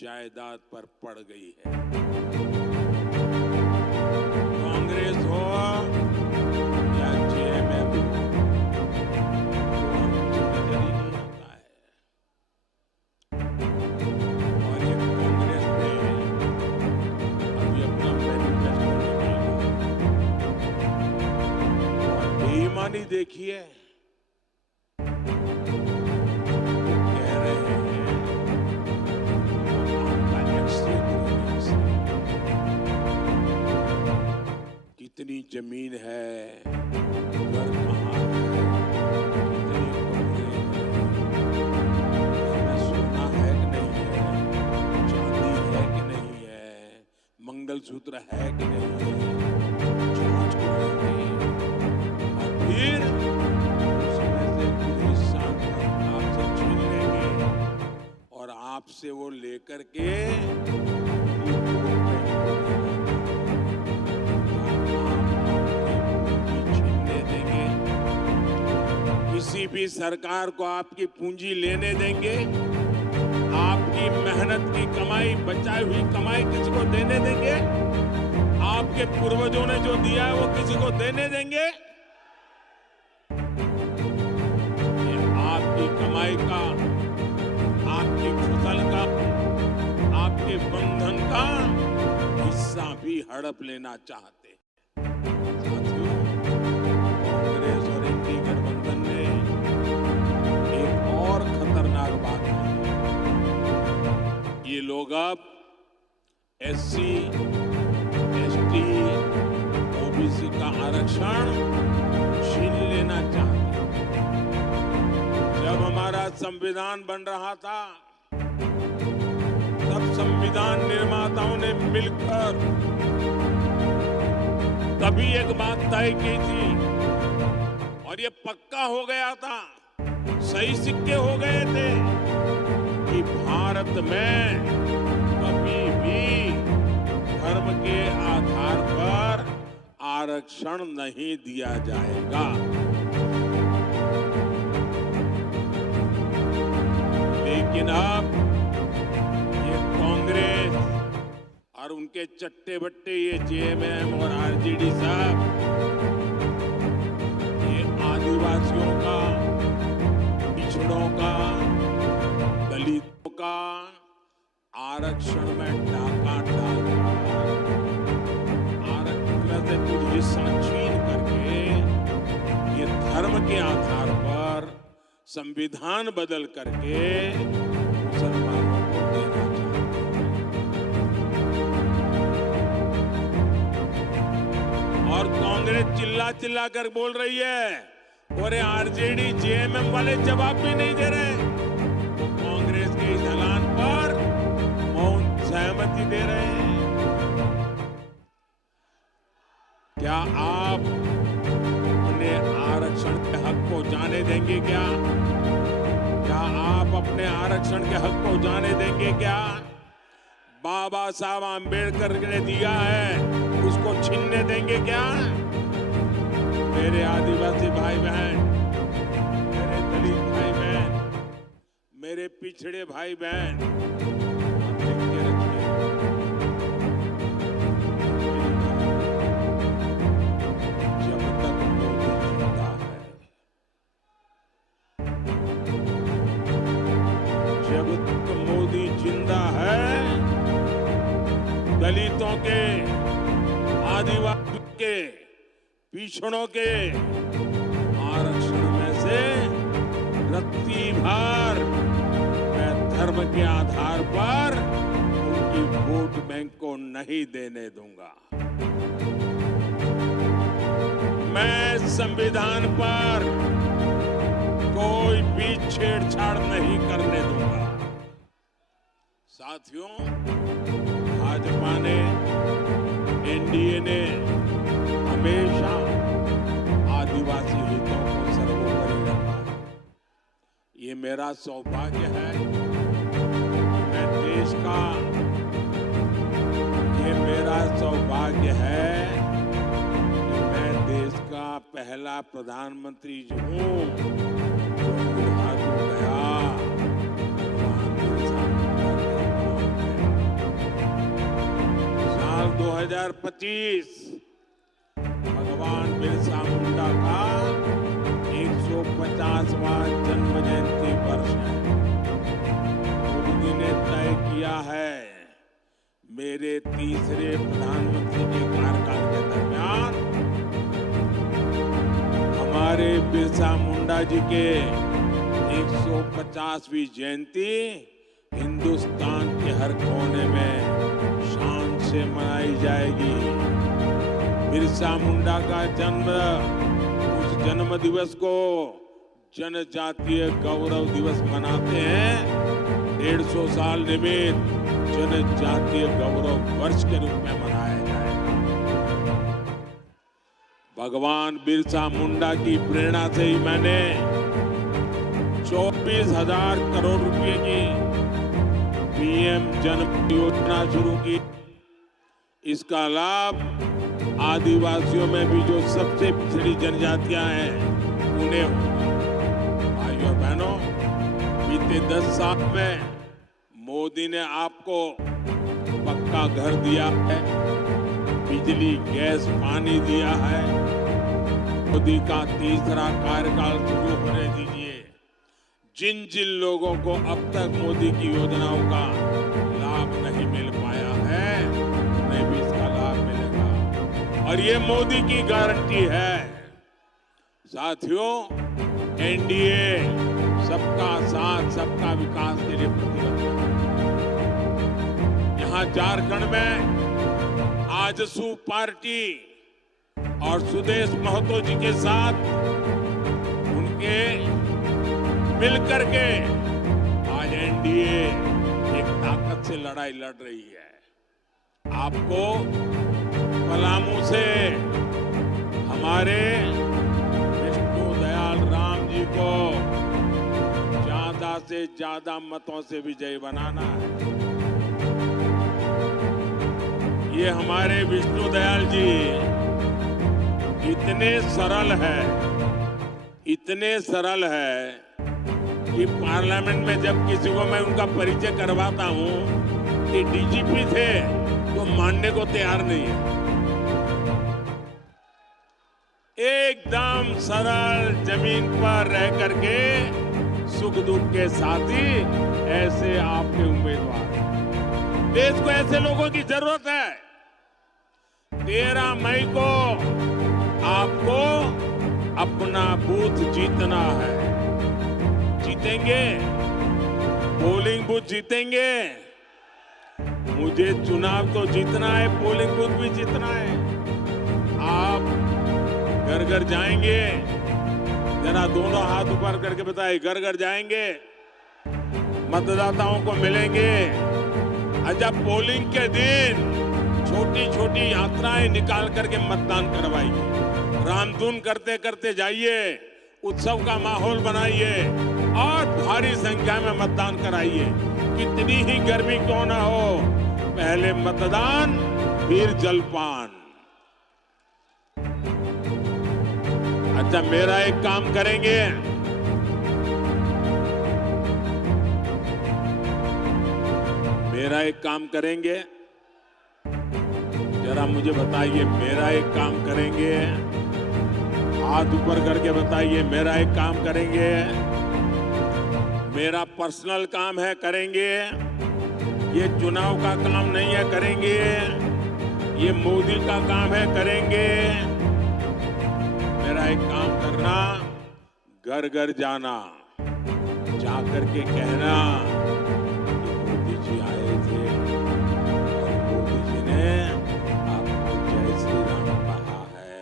जायदाद पर पड़ गई है। कांग्रेस हो या जेएमएम हो, नजर ही नहीं आता है। और ये कांग्रेस ने अभी अपना मैनिफेस्टो निकाला और बेईमानी देखिए। कह रहे हैं आपका एक्सीडेंट कितनी जमीन है, घर कहाँ है, कितनी कमरे हैं, सोना है कि नहीं है, चांदी है कि नहीं है, मंगलसूत्र है कि नहीं है, जांच करेंगे और फिर उसमें से कुछ हिस्सा आपसे छीन लेंगे और आपसे वो लेकर के किसी भी सरकार को आपकी पूंजी लेने देंगे? आपकी मेहनत की कमाई, बचाई हुई कमाई किसी को देने देंगे? आपके पूर्वजों ने जो दिया है वो किसी को देने देंगे? ये आपकी कमाई का, आपकी फसल का, आपके बंधन का हिस्सा भी हड़प लेना चाहते हैं। साथियों, कांग्रेस और एनडीए गठबंधन ने एक और खतरनाक बात की। ये लोग अब एससी, एसटी, ओबीसी का आरक्षण छीन लेना चाहते हैं। जब हमारा संविधान बन रहा था तब संविधान निर्माताओं ने मिलकर तभी एक बात तय की थी और ये पक्का हो गया था, सही सिक्के हो गए थे कि भारत में कभी भी धर्म के आधार पर आरक्षण नहीं दिया जाएगा। लेकिन अब ये कांग्रेस और उनके चट्टे बट्टे ये जेएमएम और आरजेडी साहब ये आदिवासियों का, पिछड़ों का, दलितों का आरक्षण में डाका डालकर आरक्षण से कुछ हिस्सा छीन करके ये धर्म के आधार पर संविधान बदल करके मुसलमानों को देना चाहते हैं। और कांग्रेस चिल्ला चिल्ला कर बोल रही है और आरजेडी जेएमएम वाले जवाब भी नहीं दे रहे। वो कांग्रेस के इस ऐलान पर मौन सहमति दे रहे हैं। क्या आप अपने आरक्षण को जाने देंगे क्या? क्या आप अपने आरक्षण के हक को जाने देंगे क्या? बाबा साहब आंबेडकर ने दिया है, उसको छीनने देंगे क्या? मेरे आदिवासी भाई बहन, मेरे दलित भाई बहन, मेरे पिछड़े भाई बहन, आप लिख के रखिए। जब तक मोदी जिंदा है, जब तक मोदी जिंदा है, दलितों के, आदिवासियों के, पिछड़ों के आरक्षण में से रत्ती भर मैं धर्म के आधार पर उनकी वोट बैंक को नहीं देने दूंगा। मैं संविधान पर कोई भी छेड़छाड़ नहीं करने दूंगा। साथियों, भाजपा ने, एनडीए ने हमेशा आदिवासी हितों को सर्वोपरि रखा। ये मेरा सौभाग्य है कि मैं देश का, ये मेरा सौभाग्य है कि मैं देश का पहला प्रधानमंत्री जो हूं जो बुढ़ा हो गया। साल 2025 भगवान बिरसा मुंडा का 150वां जन्म जयंती वर्ष है। मोदी ने तय किया है मेरे तीसरे प्रधानमंत्री के कार्यकाल के दरमियान हमारे बिरसा मुंडा जी के 150वीं जयंती हिंदुस्तान के हर कोने में शान से मनाई जाएगी। बिरसा मुंडा का जन्म, उस जन्म दिवस को जनजातीय गौरव दिवस मनाते हैं। 150 साल निमित्त जनजातीय गौरव वर्ष के रूप में मनाया जाएगा। भगवान बिरसा मुंडा की प्रेरणा से ही मैंने 24,000 करोड़ रुपए की पीएम जन योजना शुरू की। इसका लाभ आदिवासियों में भी जो सबसे पिछड़ी जनजातियां हैं उन्हें होगा। भाइयों और बहनों, बीते 10 साल में मोदी ने आपको पक्का घर दिया है, बिजली, गैस, पानी दिया है। मोदी का तीसरा कार्यकाल शुरू होने दीजिए। जिन जिन लोगों को अब तक मोदी की योजनाओं का लाभ नहीं मिल पाया है, उन्हें भी इसका लाभ मिलेगा और ये मोदी की गारंटी है। साथियों, एनडीए सबका साथ, सबका विकास के लिए प्रतिबद्ध है। यहां झारखंड में आजसू पार्टी और सुदेश महतो जी के साथ उनके मिलकर के आज एनडीए एक ताकत से लड़ाई लड़ रही है। आपको पलामू से हमारे विष्णु दयाल राम जी को ज्यादा से ज्यादा मतों से विजयी बनाना है। ये हमारे विष्णु दयाल जी इतने सरल है कि पार्लियामेंट में जब किसी को मैं उनका परिचय करवाता हूं कि डीजीपी थे तो मानने को तैयार नहीं है। एकदम सरल, जमीन पर रह करके सुख दुख के साथी ऐसे आपके उम्मीदवार। देश को ऐसे लोगों की जरूरत है। 13 मई को आपको अपना बूथ जीतना है। जीतेंगे, पोलिंग बूथ जीतेंगे। मुझे चुनाव तो जीतना है, पोलिंग बूथ भी जीतना है। आप घर घर जाएंगे, जरा दोनों हाथ ऊपर करके बताइए, घर घर जाएंगे, मतदाताओं को मिलेंगे। अच्छा, पोलिंग के दिन छोटी छोटी यात्राएं निकाल करके मतदान करवाइए। रामधुन करते करते जाइए उत्सव का माहौल बनाइए और भारी संख्या में मतदान कराइए। कितनी ही गर्मी क्यों ना हो, पहले मतदान फिर जलपान। अच्छा, मेरा एक काम करेंगे, जरा मुझे बताइए, मेरा एक काम करेंगे, हाथ ऊपर करके बताइए, मेरा एक काम करेंगे, मेरा पर्सनल काम है, करेंगे, ये चुनाव का काम नहीं है, करेंगे, ये मोदी का काम है, करेंगे। मेरा एक काम करना, घर घर जाना, जाकर के कहना कि मोदी जी आए थे और मोदी जी ने आपको जय श्री राम कहा है।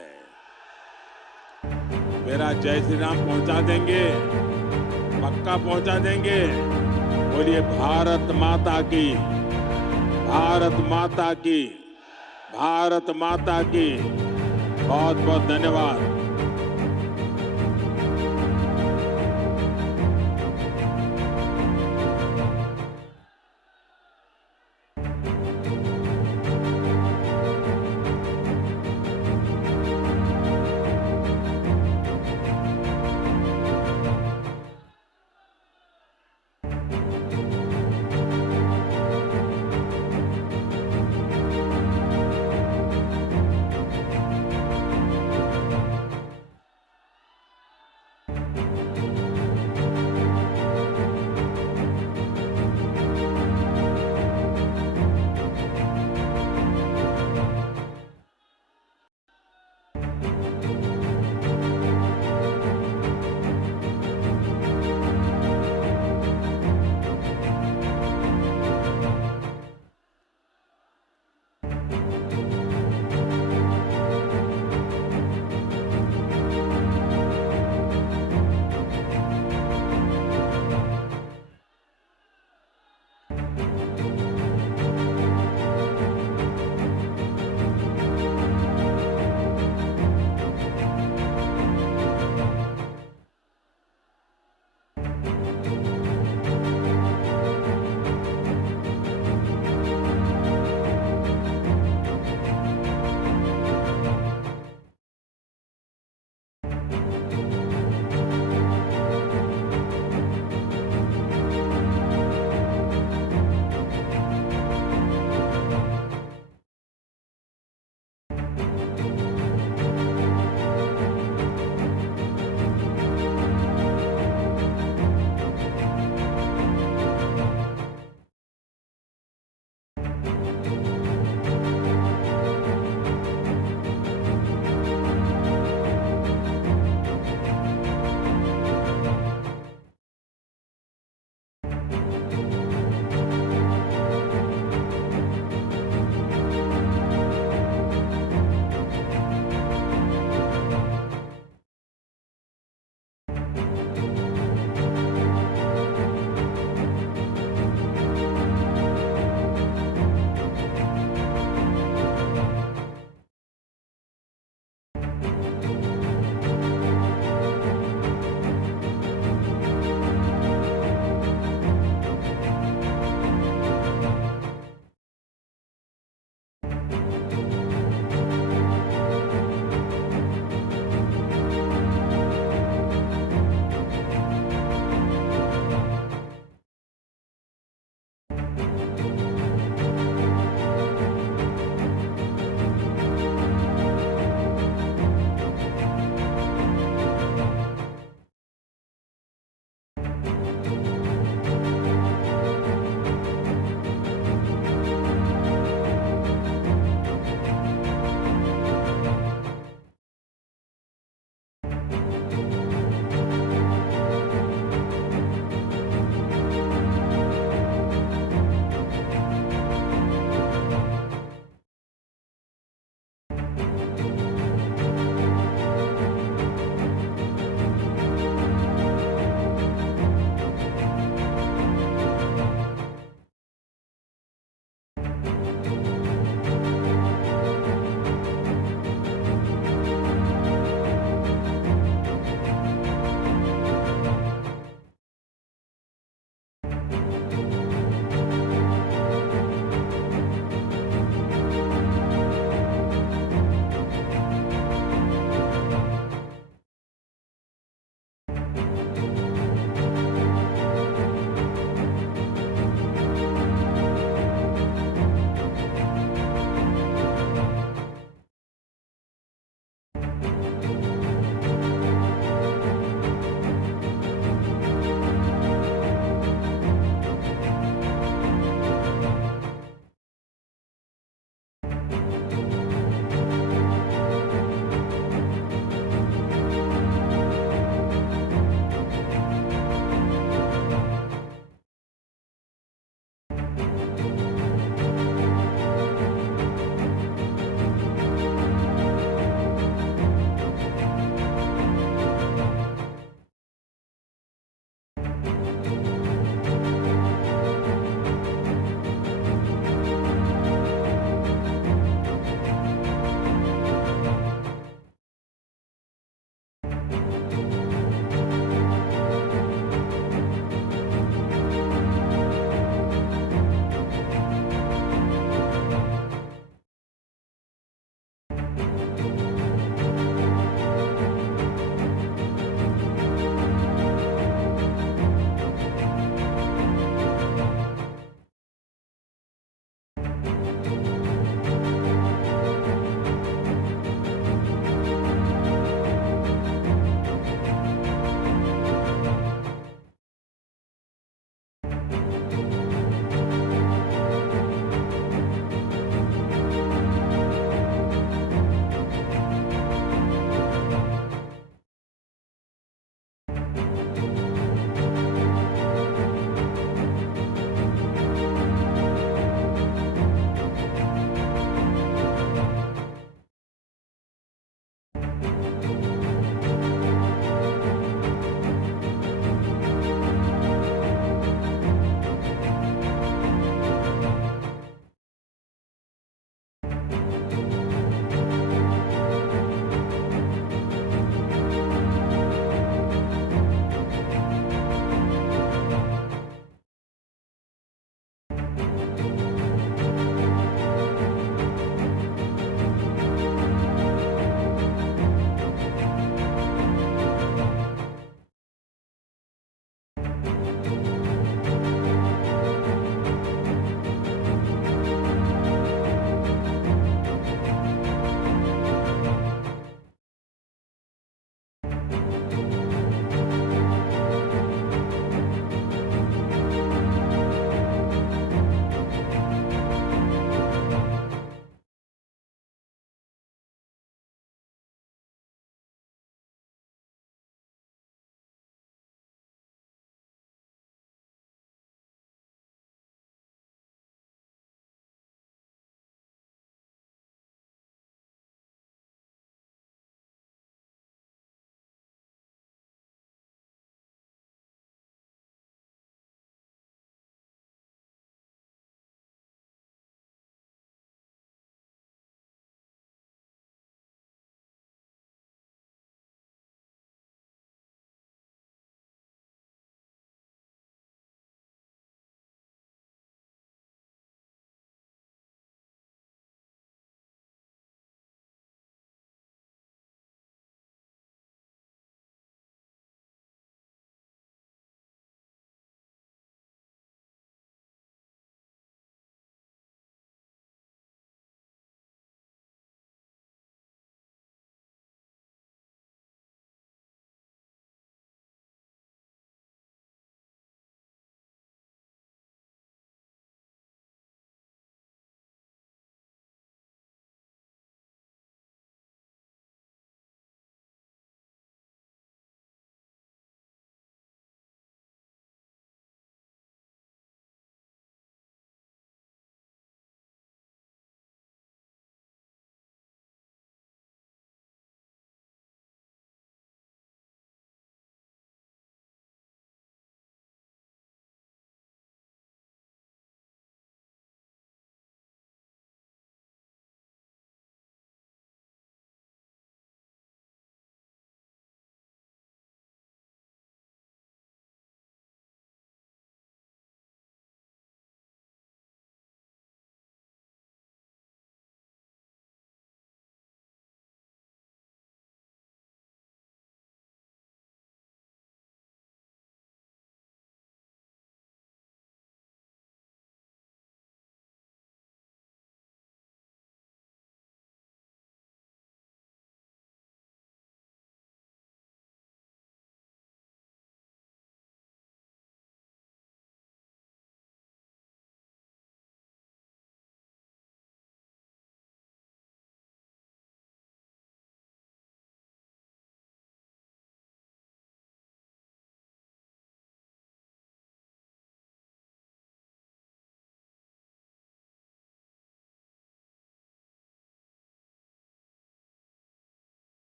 मेरा जय श्री राम पहुंचा देंगे, पक्का पहुंचा देंगे। बोलिए भारत माता की, भारत माता की, भारत माता की। बहुत बहुत धन्यवाद।